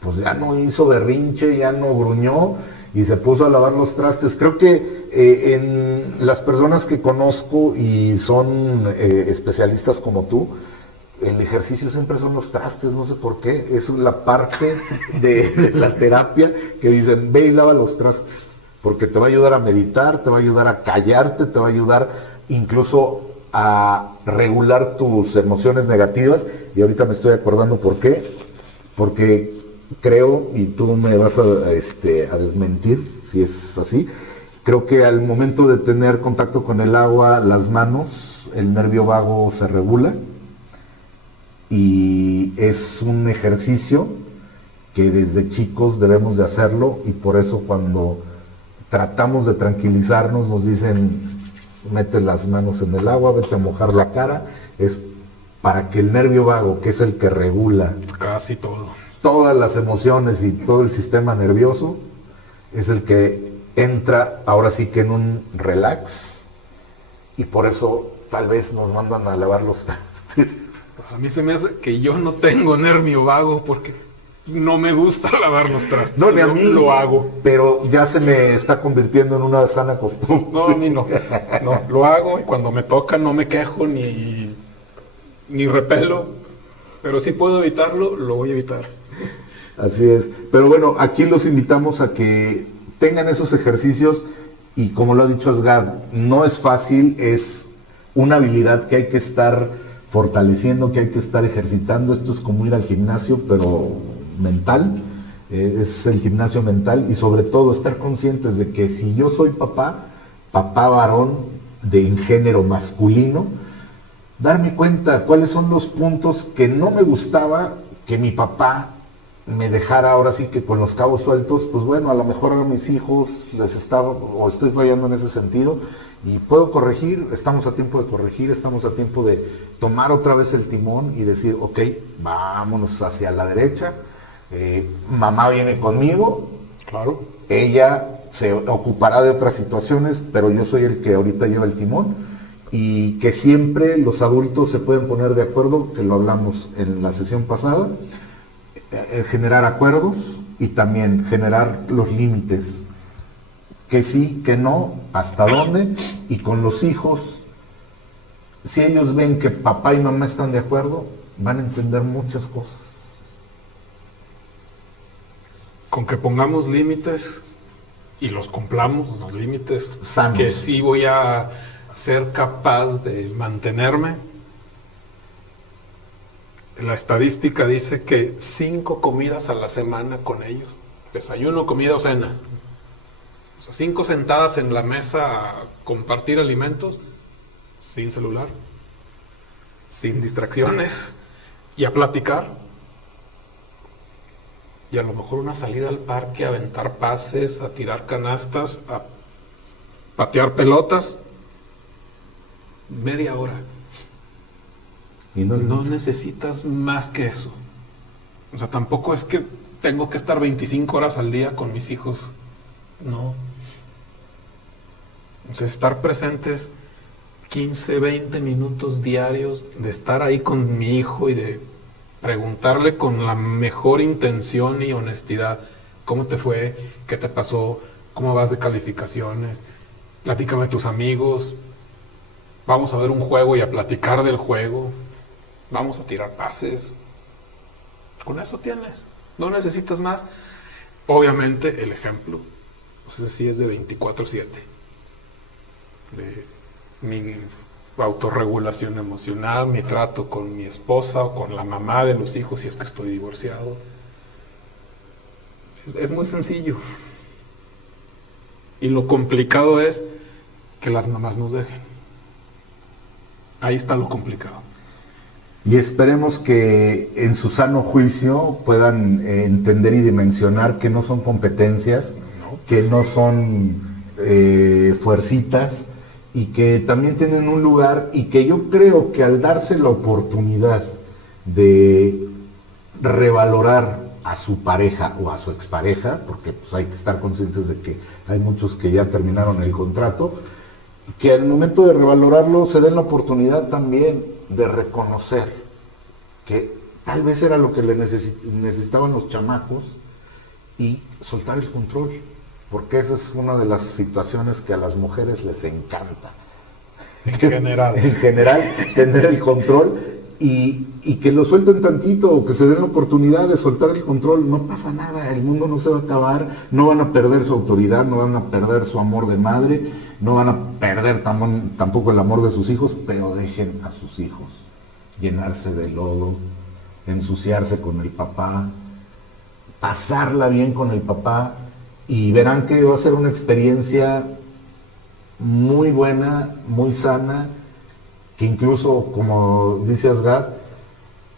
pues ya no hizo berrinche, ya no gruñó y se puso a lavar los trastes. Creo que en las personas que conozco y son especialistas como tú, el ejercicio siempre son los trastes, no sé por qué. Eso es la parte de la terapia que dicen: ve y lava los trastes, porque te va a ayudar a meditar, te va a ayudar a callarte, te va a ayudar incluso a regular tus emociones negativas. Y ahorita me estoy acordando por qué. Porque creo, y tú me vas a desmentir si es así, creo que al momento de tener contacto con el agua, las manos, el nervio vago se regula, y es un ejercicio que desde chicos debemos de hacerlo. Y por eso cuando tratamos de tranquilizarnos nos dicen: mete las manos en el agua, vete a mojar la cara. Es para que el nervio vago, que es el que regula casi todas las emociones y todo el sistema nervioso, es el que entra ahora sí que en un relax, y por eso tal vez nos mandan a lavar los trastes. A mí se me hace que yo no tengo nervio vago, porque no me gusta lavar los trastes. No, ni a mí. Lo hago. Pero ya se me está convirtiendo en una sana costumbre. No, a mí no. No, lo hago y cuando me toca no me quejo ni repelo. Pero si puedo evitarlo, lo voy a evitar. Así es. Pero bueno, aquí los invitamos a que tengan esos ejercicios y como lo ha dicho Asgad, no es fácil, es una habilidad que hay que estar fortaleciendo, que hay que estar ejercitando. Esto es como ir al gimnasio, pero mental. Es el gimnasio mental y sobre todo estar conscientes de que si yo soy papá varón de género masculino, darme cuenta cuáles son los puntos que no me gustaba que mi papá me dejara ahora sí que con los cabos sueltos. Pues bueno, a lo mejor a mis hijos les estaba o estoy fallando en ese sentido y puedo corregir, estamos a tiempo de corregir, estamos a tiempo de tomar otra vez el timón y decir, ok, vámonos hacia la derecha, mamá viene conmigo, Claro. ella se ocupará de otras situaciones, pero yo soy el que ahorita lleva el timón y que siempre los adultos se pueden poner de acuerdo, que lo hablamos en la sesión pasada, generar acuerdos y también generar los límites, que sí, que no, hasta dónde, y con los hijos, si ellos ven que papá y mamá están de acuerdo, van a entender muchas cosas. Con que pongamos límites y los cumplamos, los límites Sanos. que sí voy a ser capaz de mantenerme. La estadística dice que 5 comidas a la semana con ellos, desayuno, comida o cena. O sea, 5 sentadas en la mesa a compartir alimentos, sin celular, sin distracciones, y a platicar. Y a lo mejor una salida al parque, a aventar pases, a tirar canastas, a patear pelotas. Media hora. Y no, No necesitas más que eso. O sea, tampoco es que tengo que estar 25 horas al día con mis hijos. No. O sea, estar presentes 15, 20 minutos diarios, de estar ahí con mi hijo y de preguntarle con la mejor intención y honestidad, ¿cómo te fue? ¿Qué te pasó? ¿Cómo vas de calificaciones? Platícame de tus amigos. Vamos a ver un juego y a platicar del juego. Vamos a tirar pases. Con eso tienes. No necesitas más. Obviamente el ejemplo, pues ese sí es de 24/7. De mi autorregulación emocional, mi trato con mi esposa o con la mamá de los hijos si es que estoy divorciado. Es muy sencillo. Y lo complicado es que las mamás nos dejen. Ahí está lo complicado. Y esperemos que en su sano juicio puedan entender y dimensionar que no son competencias, que no son fuercitas, y que también tienen un lugar, y que yo creo que al darse la oportunidad de revalorar a su pareja o a su expareja, porque pues hay que estar conscientes de que hay muchos que ya terminaron el contrato, que al momento de revalorarlo se den la oportunidad también de reconocer que tal vez era lo que le necesitaban los chamacos y soltar el control, porque esa es una de las situaciones que a las mujeres les encanta. En general. En general, tener el control y que lo suelten tantito, o que se den la oportunidad de soltar el control. No pasa nada, el mundo no se va a acabar, no van a perder su autoridad, no van a perder su amor de madre, no van a perder tampoco el amor de sus hijos, pero dejen a sus hijos llenarse de lodo, ensuciarse con el papá, pasarla bien con el papá, y verán que va a ser una experiencia muy buena, muy sana, que incluso, como dice Asgad,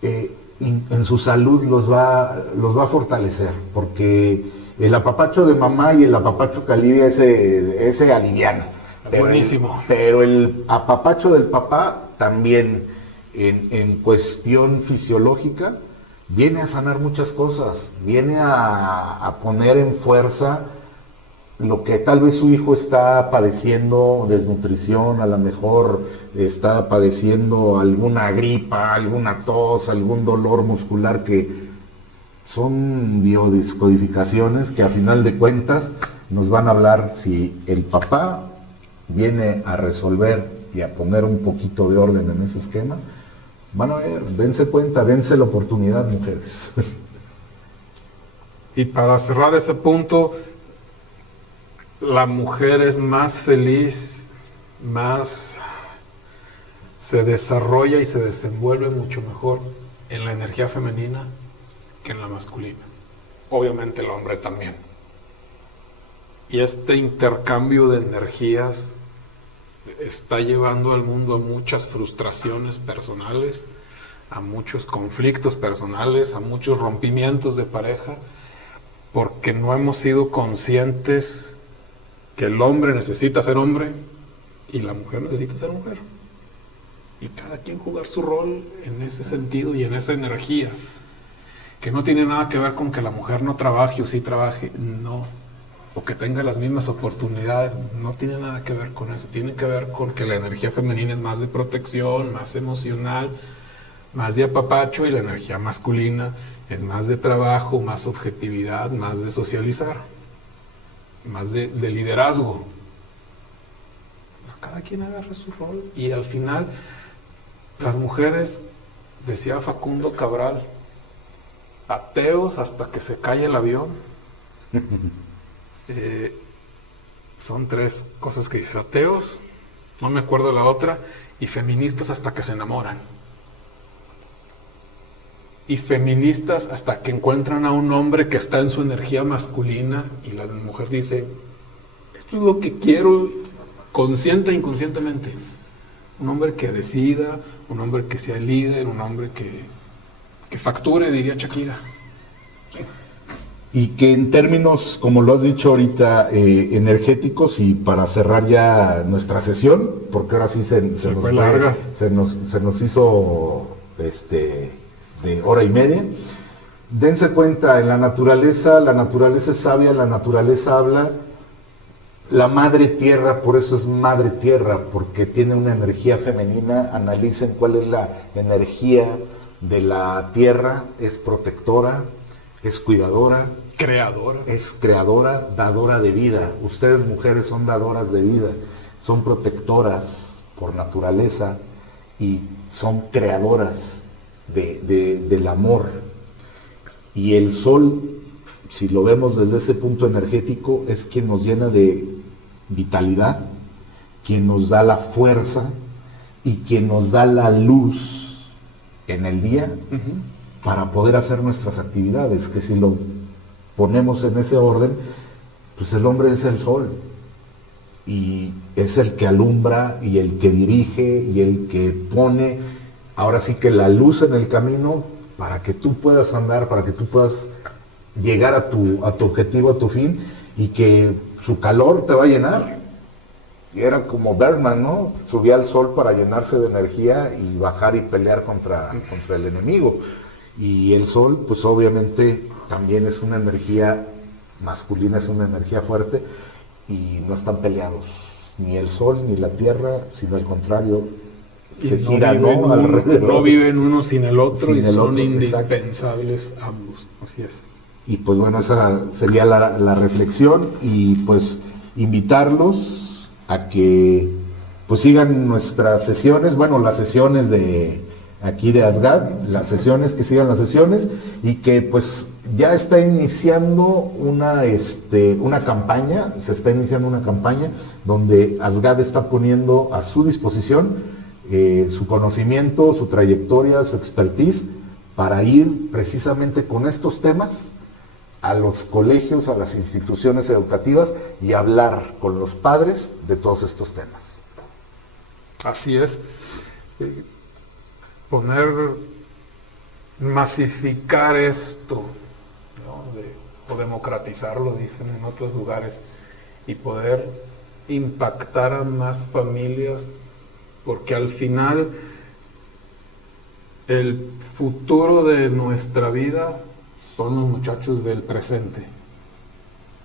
en su salud los va a fortalecer, porque el apapacho de mamá y el apapacho que alivia ese aliviana. Buenísimo. Pero el apapacho del papá también, en cuestión fisiológica, viene a sanar muchas cosas, viene a poner en fuerza lo que tal vez su hijo está padeciendo, desnutrición, a lo mejor está padeciendo alguna gripa, alguna tos, algún dolor muscular que Son biodescodificaciones que a final de cuentas nos van a hablar si el papá viene a resolver y a poner un poquito de orden en ese esquema. Van a ver, dense cuenta, dense la oportunidad, mujeres. Y para cerrar ese punto, la mujer es más feliz, más se desarrolla y se desenvuelve mucho mejor en la energía femenina que en la masculina. Obviamente el hombre también. Y este intercambio de energías está llevando al mundo a muchas frustraciones personales, a muchos conflictos personales, a muchos rompimientos de pareja, porque no hemos sido conscientes que el hombre necesita ser hombre y la mujer necesita ser mujer. Y cada quien jugar su rol en ese sentido y en esa energía, que no tiene nada que ver con que la mujer no trabaje o sí trabaje, no, o que tenga las mismas oportunidades, no tiene nada que ver con eso, tiene que ver con que la energía femenina es más de protección, más emocional, más de apapacho, y la energía masculina es más de trabajo, más objetividad, más de socializar, más de liderazgo. Cada quien agarra su rol y al final las mujeres, decía Facundo Cabral, ateos hasta que se cae el avión. Son tres cosas que dice: ateos, no me acuerdo la otra, y feministas hasta que se enamoran. Y feministas hasta que encuentran a un hombre que está en su energía masculina y la mujer dice: esto es lo que quiero, consciente e inconscientemente. Un hombre que decida, un hombre que sea líder, un hombre que facture, diría Shakira. Y que en términos, como lo has dicho ahorita, energéticos, y para cerrar ya nuestra sesión, porque ahora sí se nos hizo de hora y media. Dense cuenta, en la naturaleza es sabia, la naturaleza habla. La madre tierra, por eso es madre tierra, porque tiene una energía femenina. Analicen cuál es la energía de la tierra. Es protectora, es cuidadora, es creadora, dadora de vida. Ustedes, mujeres, son dadoras de vida, son protectoras por naturaleza y son creadoras del amor. Y el sol, si lo vemos desde ese punto energético, es quien nos llena de vitalidad, quien nos da la fuerza y quien nos da la luz en el día para poder hacer nuestras actividades, que si lo ponemos en ese orden, pues el hombre es el sol y es el que alumbra y el que dirige y el que pone ahora sí que la luz en el camino para que tú puedas andar, para que tú puedas llegar a tu objetivo, a tu fin, y que su calor te va a llenar. Y era como Bergman, ¿no? Subía al sol para llenarse de energía y bajar y pelear contra el enemigo. Y el sol, pues obviamente también es una energía masculina, es una energía fuerte, y no están peleados, ni el sol ni la tierra, sino al contrario, se giran alrededor. No viven uno sin el otro, sin y el son otro, indispensables ambos. Así es. Y pues bueno, esa sería la reflexión, y pues invitarlos a que pues sigan nuestras sesiones, bueno, las sesiones de aquí de Asgad, las sesiones, que sigan las sesiones, y que pues ya está iniciando una campaña, se está iniciando una campaña donde Asgad está poniendo a su disposición su conocimiento, su trayectoria, su expertise, para ir precisamente con estos temas a los colegios, a las instituciones educativas, y hablar con los padres de todos estos temas. Así es. Masificar esto, ¿no? O democratizarlo, dicen en otros lugares, y poder impactar a más familias, porque al final el futuro de nuestra vida son los muchachos del presente.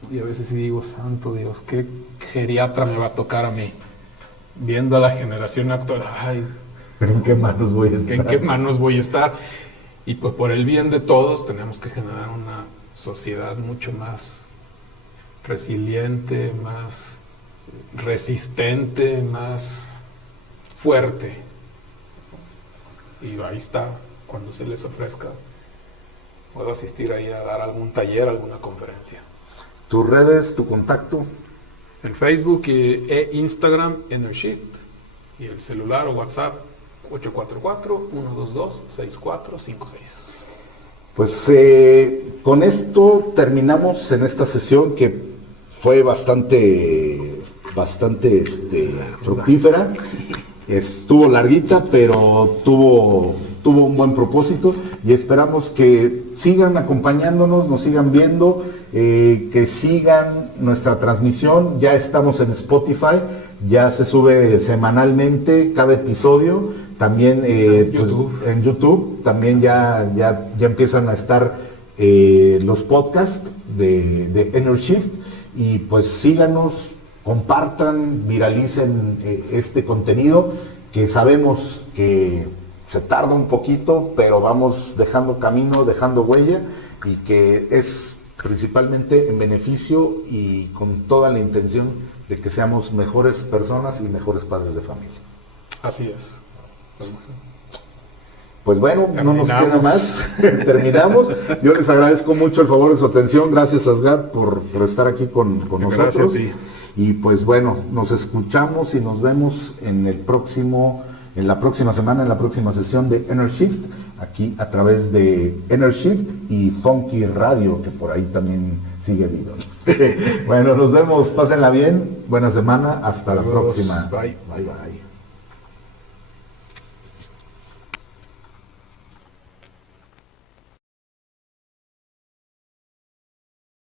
Y a veces sí digo: santo Dios, ¿qué geriatra me va a tocar a mí? Viendo a la generación actual, ay, ¿Pero en qué manos voy a estar? ¿en qué manos voy a estar? Y pues por el bien de todos tenemos que generar una sociedad mucho más resiliente, más resistente, más fuerte. Y ahí está, cuando se les ofrezca, puedo asistir ahí a dar algún taller, alguna conferencia. Tus redes, tu contacto. En Facebook e Instagram, EnerShift, y el celular o WhatsApp 844-122-6456. Pues con esto terminamos en esta sesión que fue bastante fructífera. Estuvo larguita, pero tuvo un buen propósito y esperamos que sigan acompañándonos, nos sigan viendo, que sigan nuestra transmisión. Ya estamos en Spotify, ya se sube semanalmente cada episodio. También en YouTube también ya empiezan a estar los podcasts de EnerShift, y pues síganos, compartan, viralicen este contenido, que sabemos que se tarda un poquito, pero vamos dejando camino, dejando huella, y que es principalmente en beneficio y con toda la intención de que seamos mejores personas y mejores padres de familia. Así es. Pues bueno, no nos queda más. Terminamos. Yo les agradezco mucho el favor de su atención. Gracias, Asgad, por estar aquí con nosotros. Gracias a ti. Y pues bueno, nos escuchamos y nos vemos en la próxima semana, en la próxima sesión de EnerShift, aquí a través de EnerShift y Funky Radio, que por ahí también sigue vivo. Bueno, nos vemos, pásenla bien, buena semana, hasta la próxima. Bye. Bye.